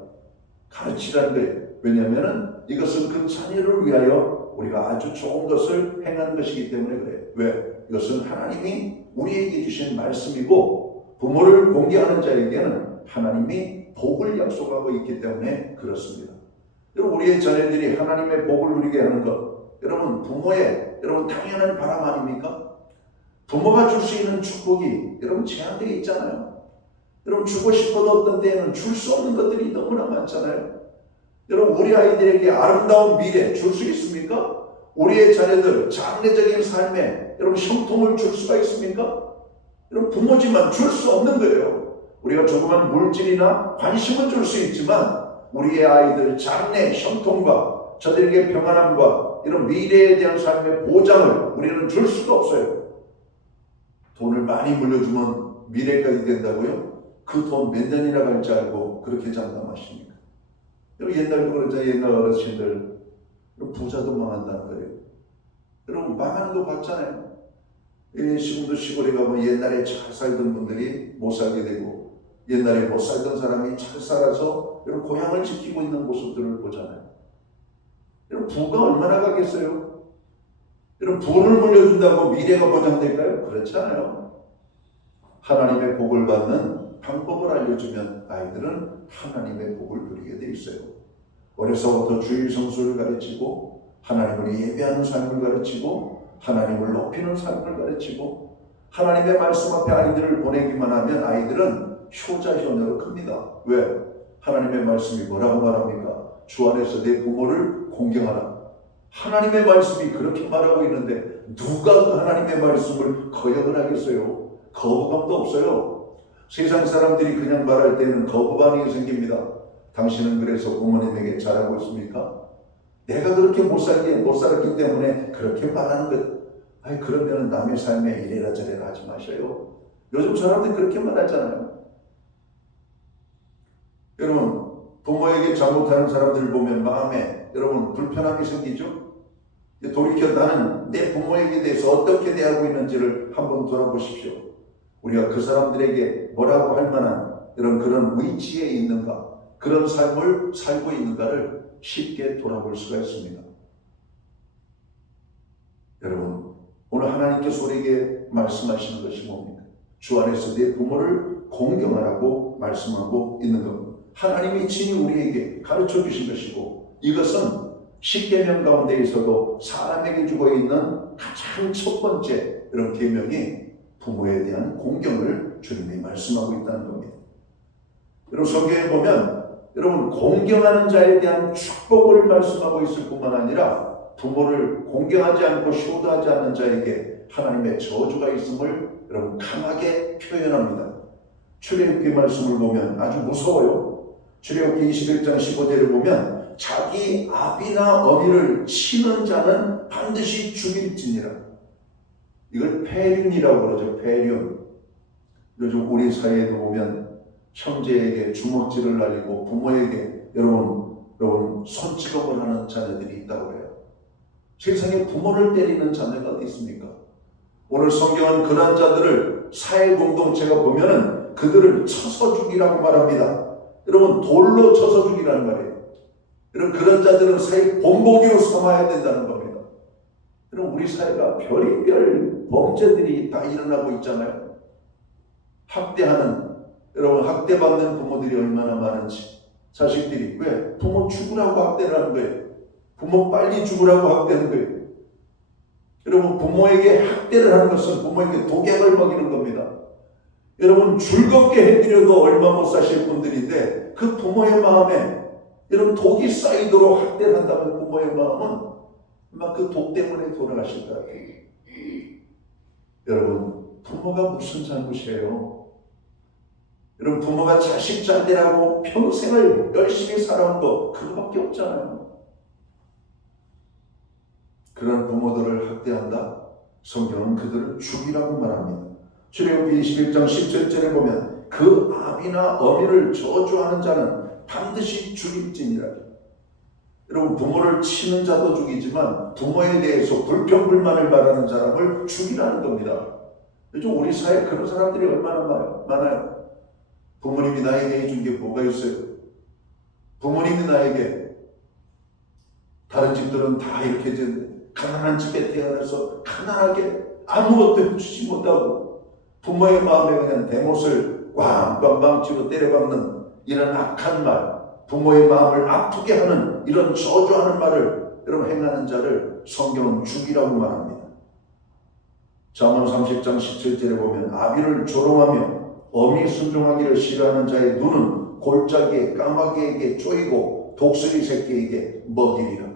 가르치라는 거예요. 왜냐하면 이것은 그 자녀를 위하여 우리가 아주 좋은 것을 행하는 것이기 때문에 그래요. 왜? 이것은 하나님이 우리에게 주신 말씀이고 부모를 공경하는 자에게는 하나님이 복을 약속하고 있기 때문에 그렇습니다. 여러분, 우리의 자녀들이 하나님의 복을 누리게 하는 것, 여러분 부모의 여러분 당연한 바람 아닙니까? 부모가 줄 수 있는 축복이 여러분 제한되어 있잖아요. 여러분, 주고 싶어도 어떤 때에는 줄 수 없는 것들이 너무나 많잖아요. 여러분, 우리 아이들에게 아름다운 미래 줄 수 있습니까? 우리의 자녀들 장래적인 삶에 여러분 형통을 줄 수가 있습니까? 여러분, 부모지만 줄 수 없는 거예요. 우리가 조그만 물질이나 관심은 줄 수 있지만 우리의 아이들 장래 형통과 저들에게 평안함과 이런 미래에 대한 삶의 보장을 우리는 줄 수가 없어요. 돈을 많이 물려주면 미래까지 된다고요? 그 돈 몇 년이나 갈지 알고 그렇게 장담하십니까? 여러분 옛날도 그러잖아요. 옛날 어르신들 부자도 망한다는 거예요. 여러분 망하는 거 봤잖아요. 지금도 시골에 가면 옛날에 잘 살던 분들이 못 살게 되고 옛날에 못 살던 사람이 잘 살아서 이런 고향을 지키고 있는 모습들을 보잖아요. 여러분 부가 얼마나 가겠어요? 여러분 부를 물려준다고 미래가 보장될까요? 그렇지 않아요. 하나님의 복을 받는 방법을 알려주면 아이들은 하나님의 복을 누리게 돼 있어요. 어려서부터 주일 성수를 가르치고 하나님을 예배하는 삶을 가르치고 하나님을 높이는 삶을 가르치고 하나님의 말씀 앞에 아이들을 보내기만 하면 아이들은 효자효녀로 큽니다. 왜? 하나님의 말씀이 뭐라고 말합니까? 주 안에서 내 부모를 공경하라. 하나님의 말씀이 그렇게 말하고 있는데 누가 그 하나님의 말씀을 거역을 하겠어요? 거부감도 없어요. 세상 사람들이 그냥 말할 때는 거부 반응이 생깁니다. 당신은 그래서 부모님에게 잘하고 있습니까? 내가 그렇게 못 살았기 때문에 그렇게 말하는 것. 아니 그러면 남의 삶에 이래라 저래라 하지 마셔요. 요즘 사람들이 그렇게 말하잖아요. 여러분 부모에게 잘못하는 사람들을 보면 마음에 여러분 불편함이 생기죠? 돌이켜 나는 내 부모에게 대해서 어떻게 대하고 있는지를 한번 돌아보십시오. 우리가 그 사람들에게 뭐라고 할 만한 그런 위치에 있는가, 그런 삶을 살고 있는가를 쉽게 돌아볼 수가 있습니다. 여러분 오늘 하나님께서 우리에게 말씀하시는 것이 뭡니까? 주 안에서 내 부모를 공경하라고 말씀하고 있는 겁니다. 하나님이 친히 우리에게 가르쳐 주신 것이고 이것은 십계명 가운데에서도 사람에게 주고 있는 가장 첫 번째 이런 계명이 부모에 대한 공경을 주님이 말씀하고 있다는 겁니다. 여러분 성경에 보면 여러분 공경하는 자에 대한 축복을 말씀하고 있을 뿐만 아니라 부모를 공경하지 않고 효도하지 않는 자에게 하나님의 저주가 있음을 여러분 강하게 표현합니다. 출애굽기 말씀을 보면 아주 무서워요. 출애굽기 21장 15절을 보면 자기 아비나 어미를 치는 자는 반드시 죽일지니라. 이걸 폐륜이라고 그러죠. 폐륜. 요즘 우리 사회에도 보면 형제에게 주먹질을 날리고 부모에게 여러분 손찌검을 하는 자녀들이 있다고 해요. 세상에 부모를 때리는 자녀가 어디 있습니까? 오늘 성경은 그런 자들을 사회 공동체가 보면은 그들을 쳐서 죽이라고 말합니다. 여러분 돌로 쳐서 죽이라는 말이에요. 여러분 그런 자들은 사회 본보기로 삼아야 된다는 겁니다. 여러분 우리 사회가 별의별 범죄들이 다 일어나고 있잖아요. 학대하는 여러분 학대받는 부모들이 얼마나 많은지 자식들이 왜? 부모 죽으라고 학대를 하는 거예요. 부모 빨리 죽으라고 학대하는 거예요. 여러분 부모에게 학대를 하는 것은 부모에게 독약을 먹이는 겁니다. 여러분 즐겁게 해드려도 얼마 못 사실 분들인데 그 부모의 마음에 여러분 독이 쌓이도록 학대를 한다면 부모의 마음은 막 그 독 때문에 돌아가실 거예요. 여러분 부모가 무슨 잘못이에요? 여러분 부모가 자식 잘 되라고 평생을 열심히 살아온 거 그거밖에 없잖아요. 그런 부모들을 학대한다? 성경은 그들을 죽이라고 말합니다. 출애굽기 21장 17절에 보면 그 아비나 어미를 저주하는 자는 반드시 죽일지니라. 여러분 부모를 치는 자도 죽이지만 부모에 대해서 불평불만을 말하는 사람을 죽이라는 겁니다. 요즘 우리 사회에 그런 사람들이 얼마나 많아요. 부모님이 나에게 해준 게 뭐가 있어요? 부모님이 나에게 다른 집들은 다 이렇게 가난한 집에 태어나서 가난하게 아무것도 해주지 못하고 부모의 마음에 그냥 대못을 꽝꽝꽝 때려박는 이런 악한 말, 부모의 마음을 아프게 하는 이런 저주하는 말을 여러분 행하는 자를 성경은 죽이라고 말합니다. 잠언 30장 17절에 보면 아비를 조롱하며 어미 순종하기를 싫어하는 자의 눈은 골짜기에 까마귀에게 쪼이고 독수리 새끼에게 먹이리라.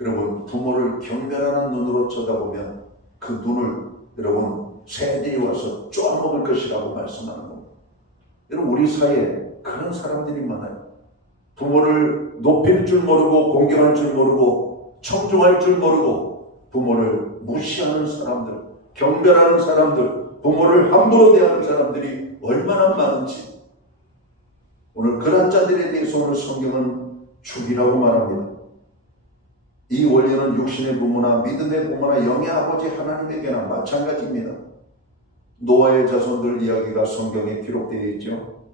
여러분 부모를 경멸하는 눈으로 쳐다보면 그 눈을 여러분 새들이 와서 쪼아먹을 것이라고 말씀하는 겁니다. 여러분 우리 사회에 그런 사람들이 많아요. 부모를 높일 줄 모르고 공경할 줄 모르고 청중할 줄 모르고 부모를 무시하는 사람들, 경멸하는 사람들, 부모를 함부로 대하는 사람들이 얼마나 많은지, 오늘 그런 자들에 대해서 오늘 성경은 죽이라고 말합니다. 이 원리는 육신의 부모나 믿음의 부모나 영의 아버지 하나님에게나 마찬가지입니다. 노아의 자손들 이야기가 성경에 기록되어 있죠.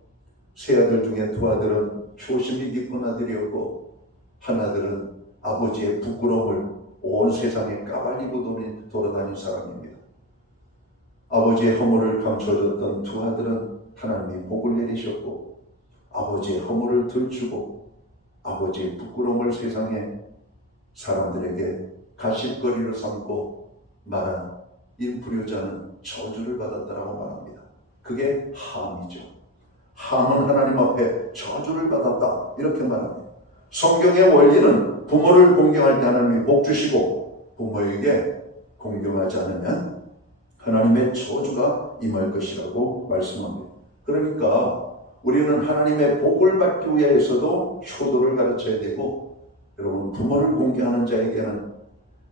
세 아들 중에 두 아들은 효심이 깊은 아들이었고, 한 아들은 아버지의 부끄러움을 온 세상에 까발리고 돌아다닌 사람입니다. 아버지의 허물을 감춰줬던 두 아들은 하나님이 복을 내리셨고, 아버지의 허물을 들추고 아버지의 부끄러움을 세상에 사람들에게 가십거리로 삼고 말한 이 불효자는 저주를 받았다라고 말합니다. 그게 함이죠. 함은 하나님 앞에 저주를 받았다 이렇게 말합니다. 성경의 원리는 부모를 공경할 때 하나님이 복 주시고, 부모에게 공경하지 않으면 하나님의 저주가 임할 것이라고 말씀합니다. 그러니까 우리는 하나님의 복을 받기 위해서도 효도를 가르쳐야 되고, 여러분 부모를 공경하는 자에게는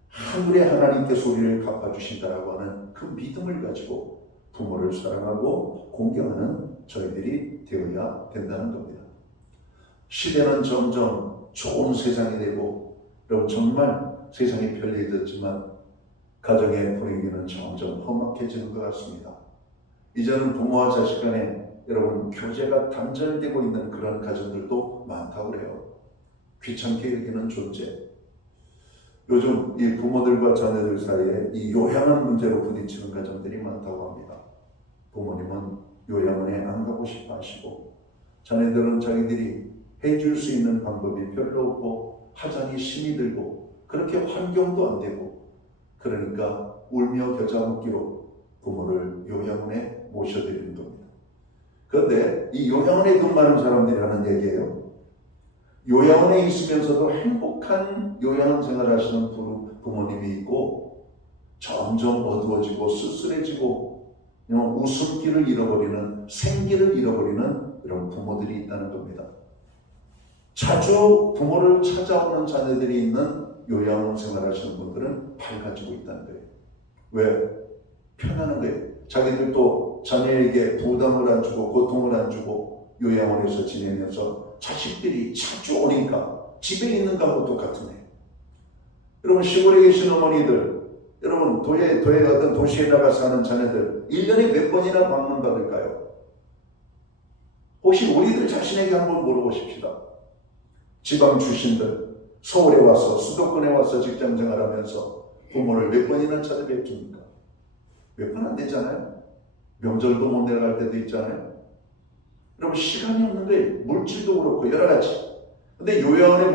하늘의 하나님께서 우리를 갚아주신다라고 하는 그 믿음을 가지고 부모를 사랑하고 공경하는 저희들이 되어야 된다는 겁니다. 시대는 점점 좋은 세상이 되고, 여러분 정말 세상이 편리해졌지만 가정의 분위기는 점점 험악해지는 것 같습니다. 이제는 부모와 자식 간에 여러분 교제가 단절되고 있는 그런 가정들도 많다고 그래요. 귀찮게 여기는 존재. 요즘 이 부모들과 자녀들 사이에 이 요양원 문제로 부딪히는 가정들이 많다고 합니다. 부모님은 요양원에 안 가고 싶어 하시고, 자녀들은 자기들이 해줄 수 있는 방법이 별로 없고 하자니 힘이 들고 그렇게 환경도 안 되고, 그러니까 울며 겨자 먹기로 부모를 요양원에 모셔드리는 겁니다. 그런데 이 요양원에 돈 많은 사람들이 하는 얘기예요. 요양원에 있으면서도 행복한 요양원 생활을 하시는 부모님이 있고, 점점 어두워지고 쓸쓸해지고 웃음기를 잃어버리는, 생기를 잃어버리는 이런 부모들이 있다는 겁니다. 자주 부모를 찾아오는 자녀들이 있는 요양원 생활하시는 분들은 밝아지고 있다는 거예요. 왜? 편안한 거예요. 자기들도 자녀에게 부담을 안 주고 고통을 안 주고 요양원에서 지내면서 자식들이 자주 오니까 집에 있는 것과 똑같은 거예요. 여러분 시골에 계신 어머니들, 여러분 도에 어떤 도시에 나가 사는 자녀들 1년에 몇 번이나 방문 받을까요? 혹시 우리들 자신에게 한번 물어보십시다. 지방 출신들 서울에 와서 수도권에 와서 직장 생활하면서 부모를 몇 번이나 찾아뵙습니까? 몇 번 안 되잖아요. 명절도 못 내려갈 때도 있잖아요. 여러분 시간이 없는 거예요. 물질도 그렇고 여러 가지. 근데 요양원에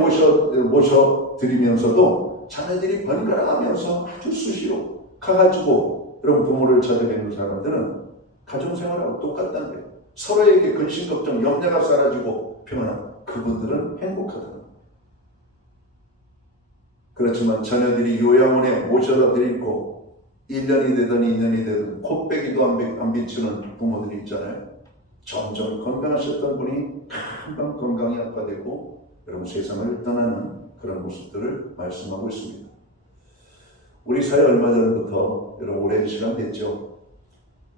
모셔드리면서도 자녀들이 번갈아가면서 아주 수시로 가가지고 여러분 부모를 찾아뵙는 사람들은 가정생활하고 똑같다는 거예요. 서로에게 근심 걱정 염려가 사라지고 평안한, 그분들은 행복하다는 거예요. 그렇지만 자녀들이 요양원에 모셔다 드리고 1년이 되든 2년이 되든 코빼기도 안 비추는 부모들이 있잖아요. 점점 건강하셨던 분이 금방 건강이 악화되고 여러분 세상을 떠나는 그런 모습들을 말씀하고 있습니다. 우리 사회 얼마 전부터 여러분 오랜 시간 됐죠.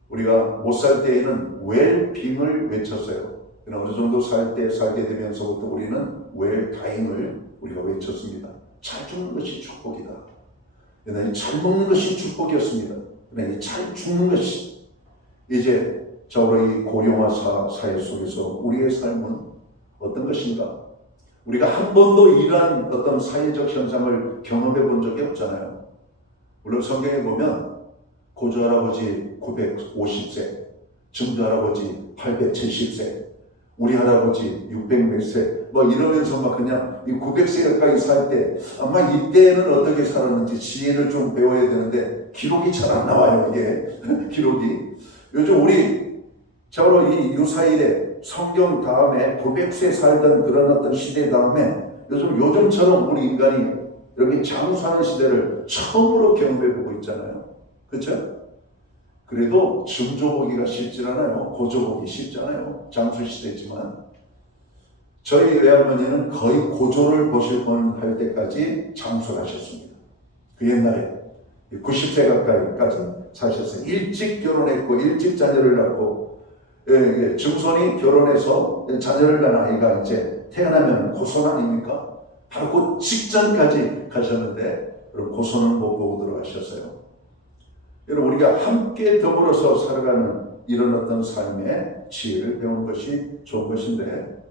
우리가 못 살 때에는 웰빙을 외쳤어요. 어느 정도 살게 되면서부터 우리는 웰다잉을 우리가 외쳤습니다. 잘 죽는 것이 축복이다. 옛날에 잘 먹는 것이 축복이었습니다. 그런데 잘 죽는 것이, 이제 저로 이 고령화 사회 속에서 우리의 삶은 어떤 것인가? 우리가 한 번도 이러한 어떤 사회적 현상을 경험해 본 적이 없잖아요. 물론 성경에 보면 고조할아버지 950세, 증조할아버지 870세, 우리 할아버지 600몇 세, 뭐 이러면서 막 그냥 이 900세 가까이 살 때 아마 이때는 어떻게 살았는지 지혜를 좀 배워야 되는데 기록이 잘 안 나와요, 이게. 기록이. 요즘 우리 저로 이 유사일에 성경 다음에 900세 살던 그런 어떤 시대 다음에 요즘처럼 우리 인간이 이렇게 장수하는 시대를 처음으로 경험해보고 있잖아요. 그렇죠? 그래도 증조보기가 쉽지 않아요. 고조보기 쉽지 않아요. 장수시대지만 저희 외할머니는 거의 고조를 보실 뻔할 때까지 장수를 하셨습니다. 그 옛날에 90세 가까이까지 사셨어요. 일찍 결혼했고 일찍 자녀를 낳고 증손이 결혼해서 자녀를 낳은 아이가 이제 태어나면 고손 아닙니까? 바로 그 직전까지 가셨는데 고손은 못 보고 들어가셨어요. 여러분 우리가 함께 더불어서 살아가는 이런 어떤 삶의 지혜를 배우는 것이 좋은 것인데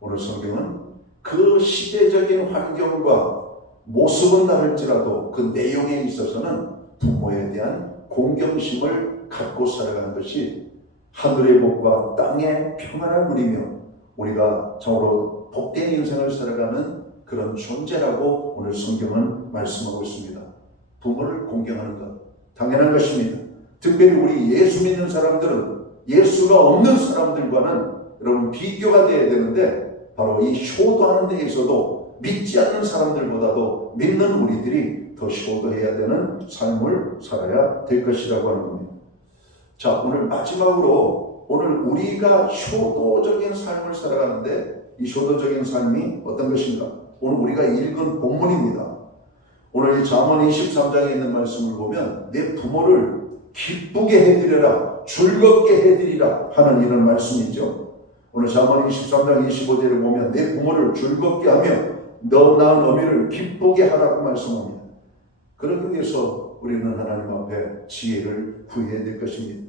오늘 성경은 그 시대적인 환경과 모습은 다를지라도 그 내용에 있어서는 부모에 대한 공경심을 갖고 살아가는 것이 하늘의 복과 땅의 평안을 누리며 우리가 정말로 복된 인생을 살아가는 그런 존재라고 오늘 성경은 말씀하고 있습니다. 부모를 공경하는 것 당연한 것입니다. 특별히 우리 예수 믿는 사람들은 예수가 없는 사람들과는 여러분 비교가 되어야 되는데 바로 이 효도하는 데에서도 믿지 않는 사람들보다도 믿는 우리들이 더 효도해야 되는 삶을 살아야 될 것이라고 하는 겁니다. 자, 오늘 마지막으로 오늘 우리가 효도적인 삶을 살아가는데 이 효도적인 삶이 어떤 것인가? 오늘 우리가 읽은 본문입니다. 오늘 이 잠언 23장에 있는 말씀을 보면 내 부모를 기쁘게 해드려라, 즐겁게 해드리라 하는 이런 말씀이죠. 오늘 잠언 23장 25절을 보면 내 부모를 즐겁게 하며 너 낳은 어미를 기쁘게 하라고 말씀합니다. 그러기 위해서 우리는 하나님 앞에 지혜를 구해야 될 것입니다.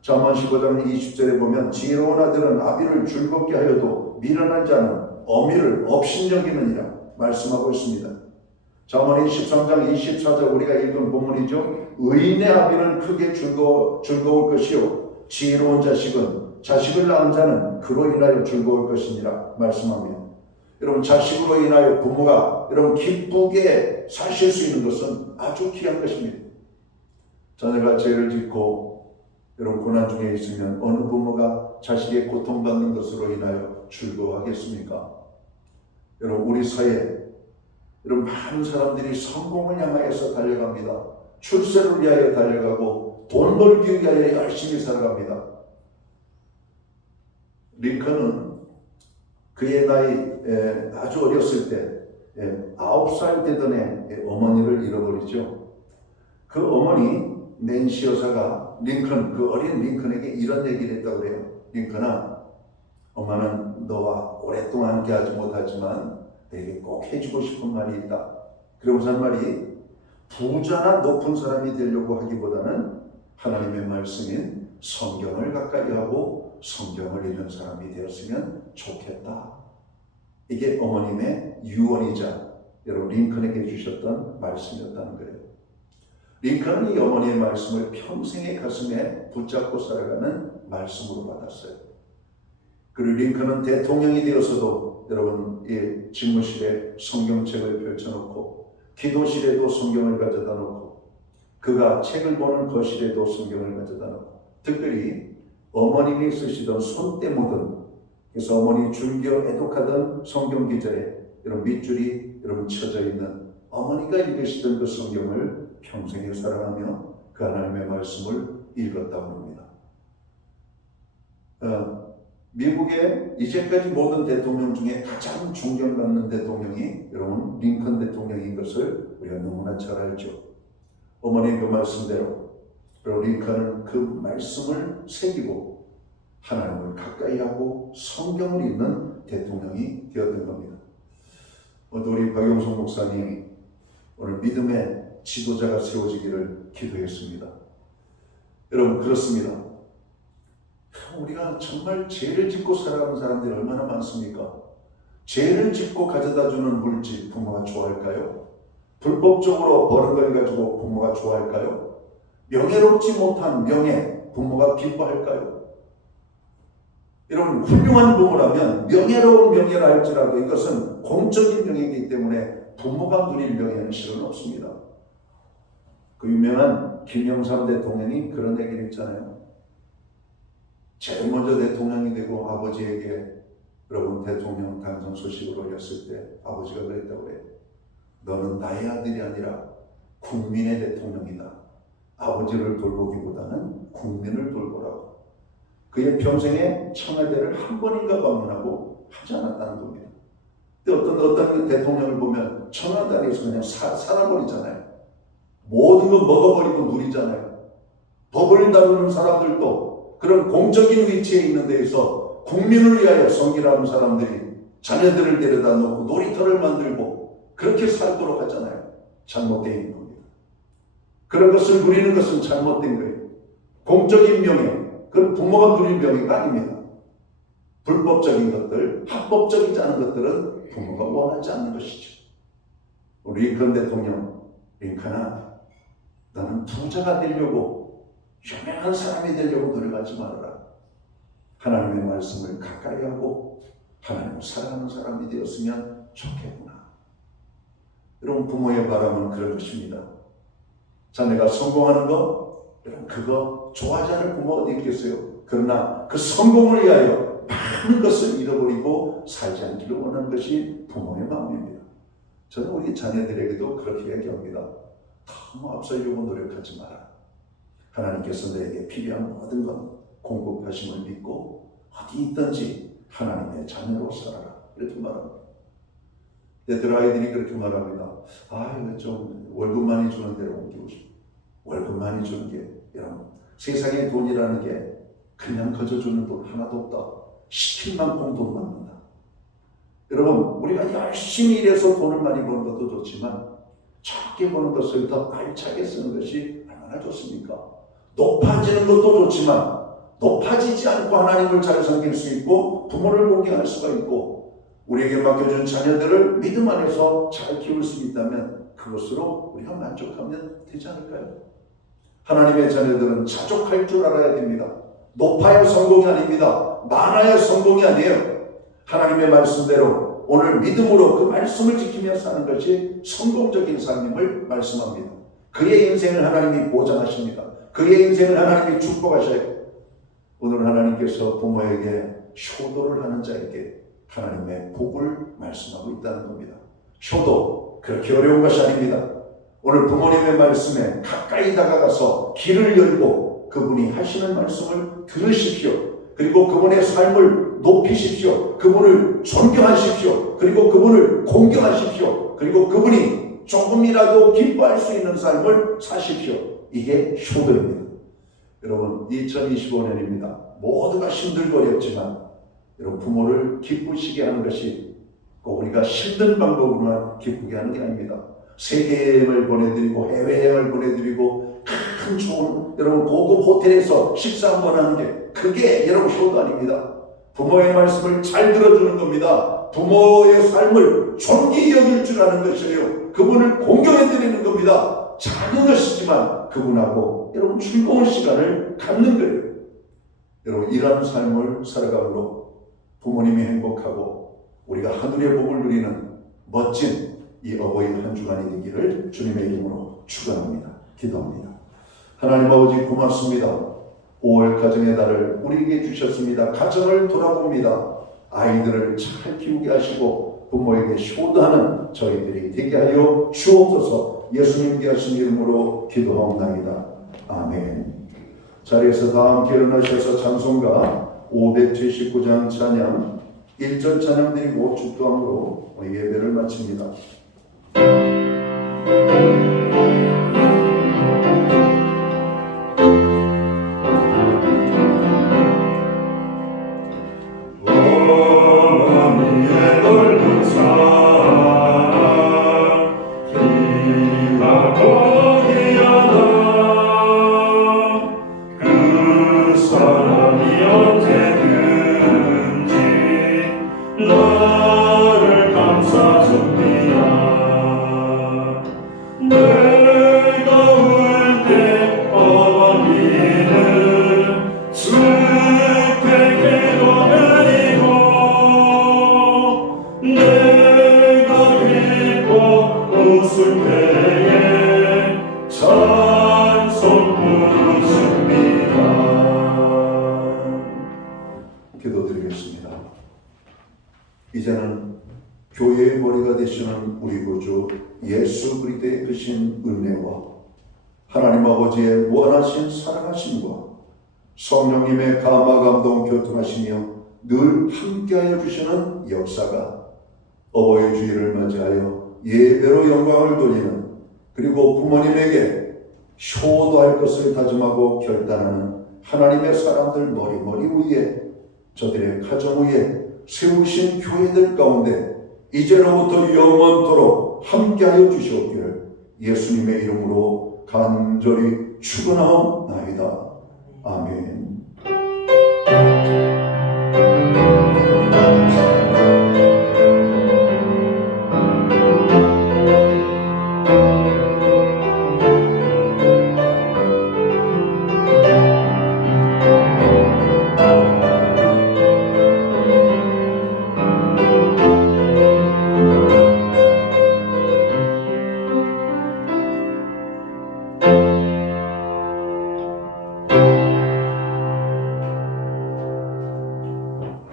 잠언 15장 20절에 보면 지혜로운 아들은 아비를 즐겁게 하여도 미련한 자는 어미를 업신여기느니라 말씀하고 있습니다. 잠언 23장 24절 우리가 읽은 본문이죠. 의인의 아비는 크게 즐거울 것이요 지혜로운 자식은 자식을 낳은 자는 그로 인하여 즐거울 것이니라 말씀합니다. 여러분 자식으로 인하여 부모가 여러분 기쁘게 사실 수 있는 것은 아주 귀한 것입니다. 자녀가 죄를 짓고 여러분 고난 중에 있으면 어느 부모가 자식의 고통받는 것으로 인하여 즐거워하겠습니까? 여러분 우리 사회에 여러분 많은 사람들이 성공을 향하여서 달려갑니다. 출세를 위하여 달려가고 돈 벌기 위하여 열심히 살아갑니다. 링컨은 그의 나이 아주 어렸을 때 9살 되던 해 어머니를 잃어버리죠. 그 어머니 낸시 여사가 링컨 그 어린 링컨에게 이런 얘기를 했다고 그래요. 링컨아, 엄마는 너와 오랫동안 함께하지 못하지만 내게 꼭 해주고 싶은 말이 있다. 그러면서 한 말이 부자나 높은 사람이 되려고 하기보다는 하나님의 말씀인 성경을 가까이 하고 성경을 읽는 사람이 되었으면 좋겠다. 이게 어머님의 유언이자 여러분 링컨에게 주셨던 말씀이었다는 거예요. 링컨은 이 어머니의 말씀을 평생의 가슴에 붙잡고 살아가는 말씀으로 받았어요. 그리고 링컨은 대통령이 되어서도 여러분 이 집무실에 성경책을 펼쳐놓고 기도실에도 성경을 가져다 놓고 그가 책을 보는 거실에도 성경을 가져다 놓고 특별히 어머님이 쓰시던 손때 묻은 그래서 어머니 줄겨 애독하던 성경 기자에 여러분 밑줄이 여러분 쳐져 있는 어머니가 읽으시던 그 성경을 평생에 살아가며 그 하나님의 말씀을 읽었다고 합니다. 미국의 이제까지 모든 대통령 중에 가장 존경받는 대통령이 여러분 링컨 대통령인 것을 우리가 너무나 잘 알죠. 어머니 그 말씀대로 링컨은 그 말씀을 새기고 하나님을 가까이 하고 성경을 읽는 대통령이 되었던 겁니다. 우리 박영성 목사님 오늘 믿음의 지도자가 세워지기를 기도했습니다. 여러분 그렇습니다. 우리가 정말 죄를 짓고 살아가는 사람들이 얼마나 많습니까? 죄를 짓고 가져다주는 물질 부모가 좋아할까요? 불법적으로 버는 걸 가지고 부모가 좋아할까요? 명예롭지 못한 명예 부모가 기뻐할까요? 여러분 훌륭한 부모라면 명예로운 명예라 할지라도 이것은 공적인 명예이기 때문에 부모가 누릴 명예는 실은 없습니다. 그 유명한 김영삼 대통령이 그런 얘기를 했잖아요. 제일 먼저 대통령이 되고 아버지에게 여러분 대통령 당선 소식을 올렸을 때 아버지가 그랬다고 해요. 너는 나의 아들이 아니라 국민의 대통령이다. 아버지를 돌보기보다는 국민을 돌보라고. 그의 평생에 청와대를 한 번인가 방문하고 하지 않았다는 겁니다. 근데 어떤 대통령을 보면 청와대 안에서 그냥 살아버리잖아요. 모든 거 먹어버리고 누리잖아요. 법을 다루는 사람들도 그런 공적인 위치에 있는 데에서 국민을 위하여 섬기라는 사람들이 자녀들을 데려다 놓고 놀이터를 만들고 그렇게 살도록 하잖아요. 잘못되어 있는 겁니다. 그런 것을 누리는 것은 잘못된 거예요. 공적인 명예, 그건 부모가 누릴 명예가 아닙니다. 불법적인 것들, 합법적이지 않은 것들은 부모가 원하지 않는 것이죠. 우리 링컨 대통령, 링컨아, 나는 부자가 되려고, 유명한 사람이 되려고 노력하지 말아라. 하나님의 말씀을 가까이 하고 하나님을 사랑하는 사람이 되었으면 좋겠구나. 여러분, 부모의 바람은 그런 것입니다. 자네가 성공하는 거, 여러분 그거 좋아하지 않을 부모가 어디 있겠어요? 그러나 그 성공을 위하여 많은 것을 잃어버리고 살지 않기를 원하는 것이 부모의 마음입니다. 저는 우리 자녀들에게도 그렇게 얘기합니다. 너무 앞서려고 노력하지 마라. 하나님께서 내게 필요한 모든 것 공급하심을 믿고 어디 있든지 하나님의 자녀로 살아라. 이렇게 말합니다. 애들 아이들이 그렇게 말합니다. 이거 좀 월급 많이 주는 데로 옮기고 싶어. 월급 많이 주는 게, 여러분, 세상의 돈이라는 게 그냥 거저주는 돈 하나도 없다. 시킬 만큼 돈 받는다. 여러분, 우리가 열심히 일해서 돈을 많이 버는 것도 좋지만 적게 버는 것을 더 알차게 쓰는 것이 얼마나 좋습니까? 높아지는 것도 좋지만 높아지지 않고 하나님을 잘 섬길 수 있고 부모를 공경할 수가 있고 우리에게 맡겨준 자녀들을 믿음 안에서 잘 키울 수 있다면 그것으로 우리가 만족하면 되지 않을까요? 하나님의 자녀들은 자족할 줄 알아야 됩니다. 높아야 성공이 아닙니다. 많아야 성공이 아니에요. 하나님의 말씀대로 오늘 믿음으로 그 말씀을 지키며 사는 것이 성공적인 삶임을 말씀합니다. 그의 인생을 하나님이 보장하십니다. 그의 인생을 하나님이 축복하셔요. 오늘 하나님께서 부모에게 효도를 하는 자에게 하나님의 복을 말씀하고 있다는 겁니다. 효도, 그렇게 어려운 것이 아닙니다. 오늘 부모님의 말씀에 가까이 다가가서 길을 열고 그분이 하시는 말씀을 들으십시오. 그리고 그분의 삶을 높이십시오. 그분을 존경하십시오. 그리고 그분을 공경하십시오. 그리고 그분이 조금이라도 기뻐할 수 있는 삶을 사십시오. 이게 효도입니다. 여러분, 2025년입니다. 모두가 힘들고 어렵지만 여러분, 부모를 기쁘시게 하는 것이 꼭 우리가 힘든 방법으로만 기쁘게 하는 게 아닙니다. 세계여행을 보내드리고 해외여행을 보내드리고 큰 좋은 여러분 고급 호텔에서 식사 한번 하는 게 그게 여러분 효도 아닙니다. 부모의 말씀을 잘 들어주는 겁니다. 부모의 삶을 존귀히 여길 줄 아는 것이에요. 그분을 공경해드리는 겁니다. 작은 것이지만 그분하고 여러분 즐거운 시간을 갖는 거예요. 여러분, 이런 삶을 살아감으로 부모님이 행복하고 우리가 하늘의 복을 누리는 멋진 이 어버이 한 주간이 되기를 주님의 이름으로 축원합니다. 기도합니다. 하나님 아버지 고맙습니다. 5월 가정의 달을 우리에게 주셨습니다. 가정을 돌아봅니다. 아이들을 잘 키우게 하시고 부모에게 효도하는 저희들이 되게 하여 주옵소서. 예수님께 하신 이름으로 기도하옵나이다. 아멘. 자리에서 다 함께 일어나셔서 찬송가 579장 찬양 1절 찬양 드리고 축도함으로 예배를 마칩니다. 기도드리겠습니다. 이제는 교회의 머리가 되시는 우리 구주 예수 그리스도의 크신 은혜와 하나님 아버지의 무한하신 사랑하심과 성령님의 감화 감동 교통하시며 늘 함께하여 주시는 역사가 어버이 주일을 맞이하여 예배로 영광을 돌리는 그리고 부모님에게 효도할 것을 다짐하고 결단하는 하나님의 사람들 머리머리 위에 저들의 가정 위에 세우신 교회들 가운데 이제로부터 영원토록 함께하여 주시옵기를 예수님의 이름으로 간절히 축원하옵나이다. 아멘.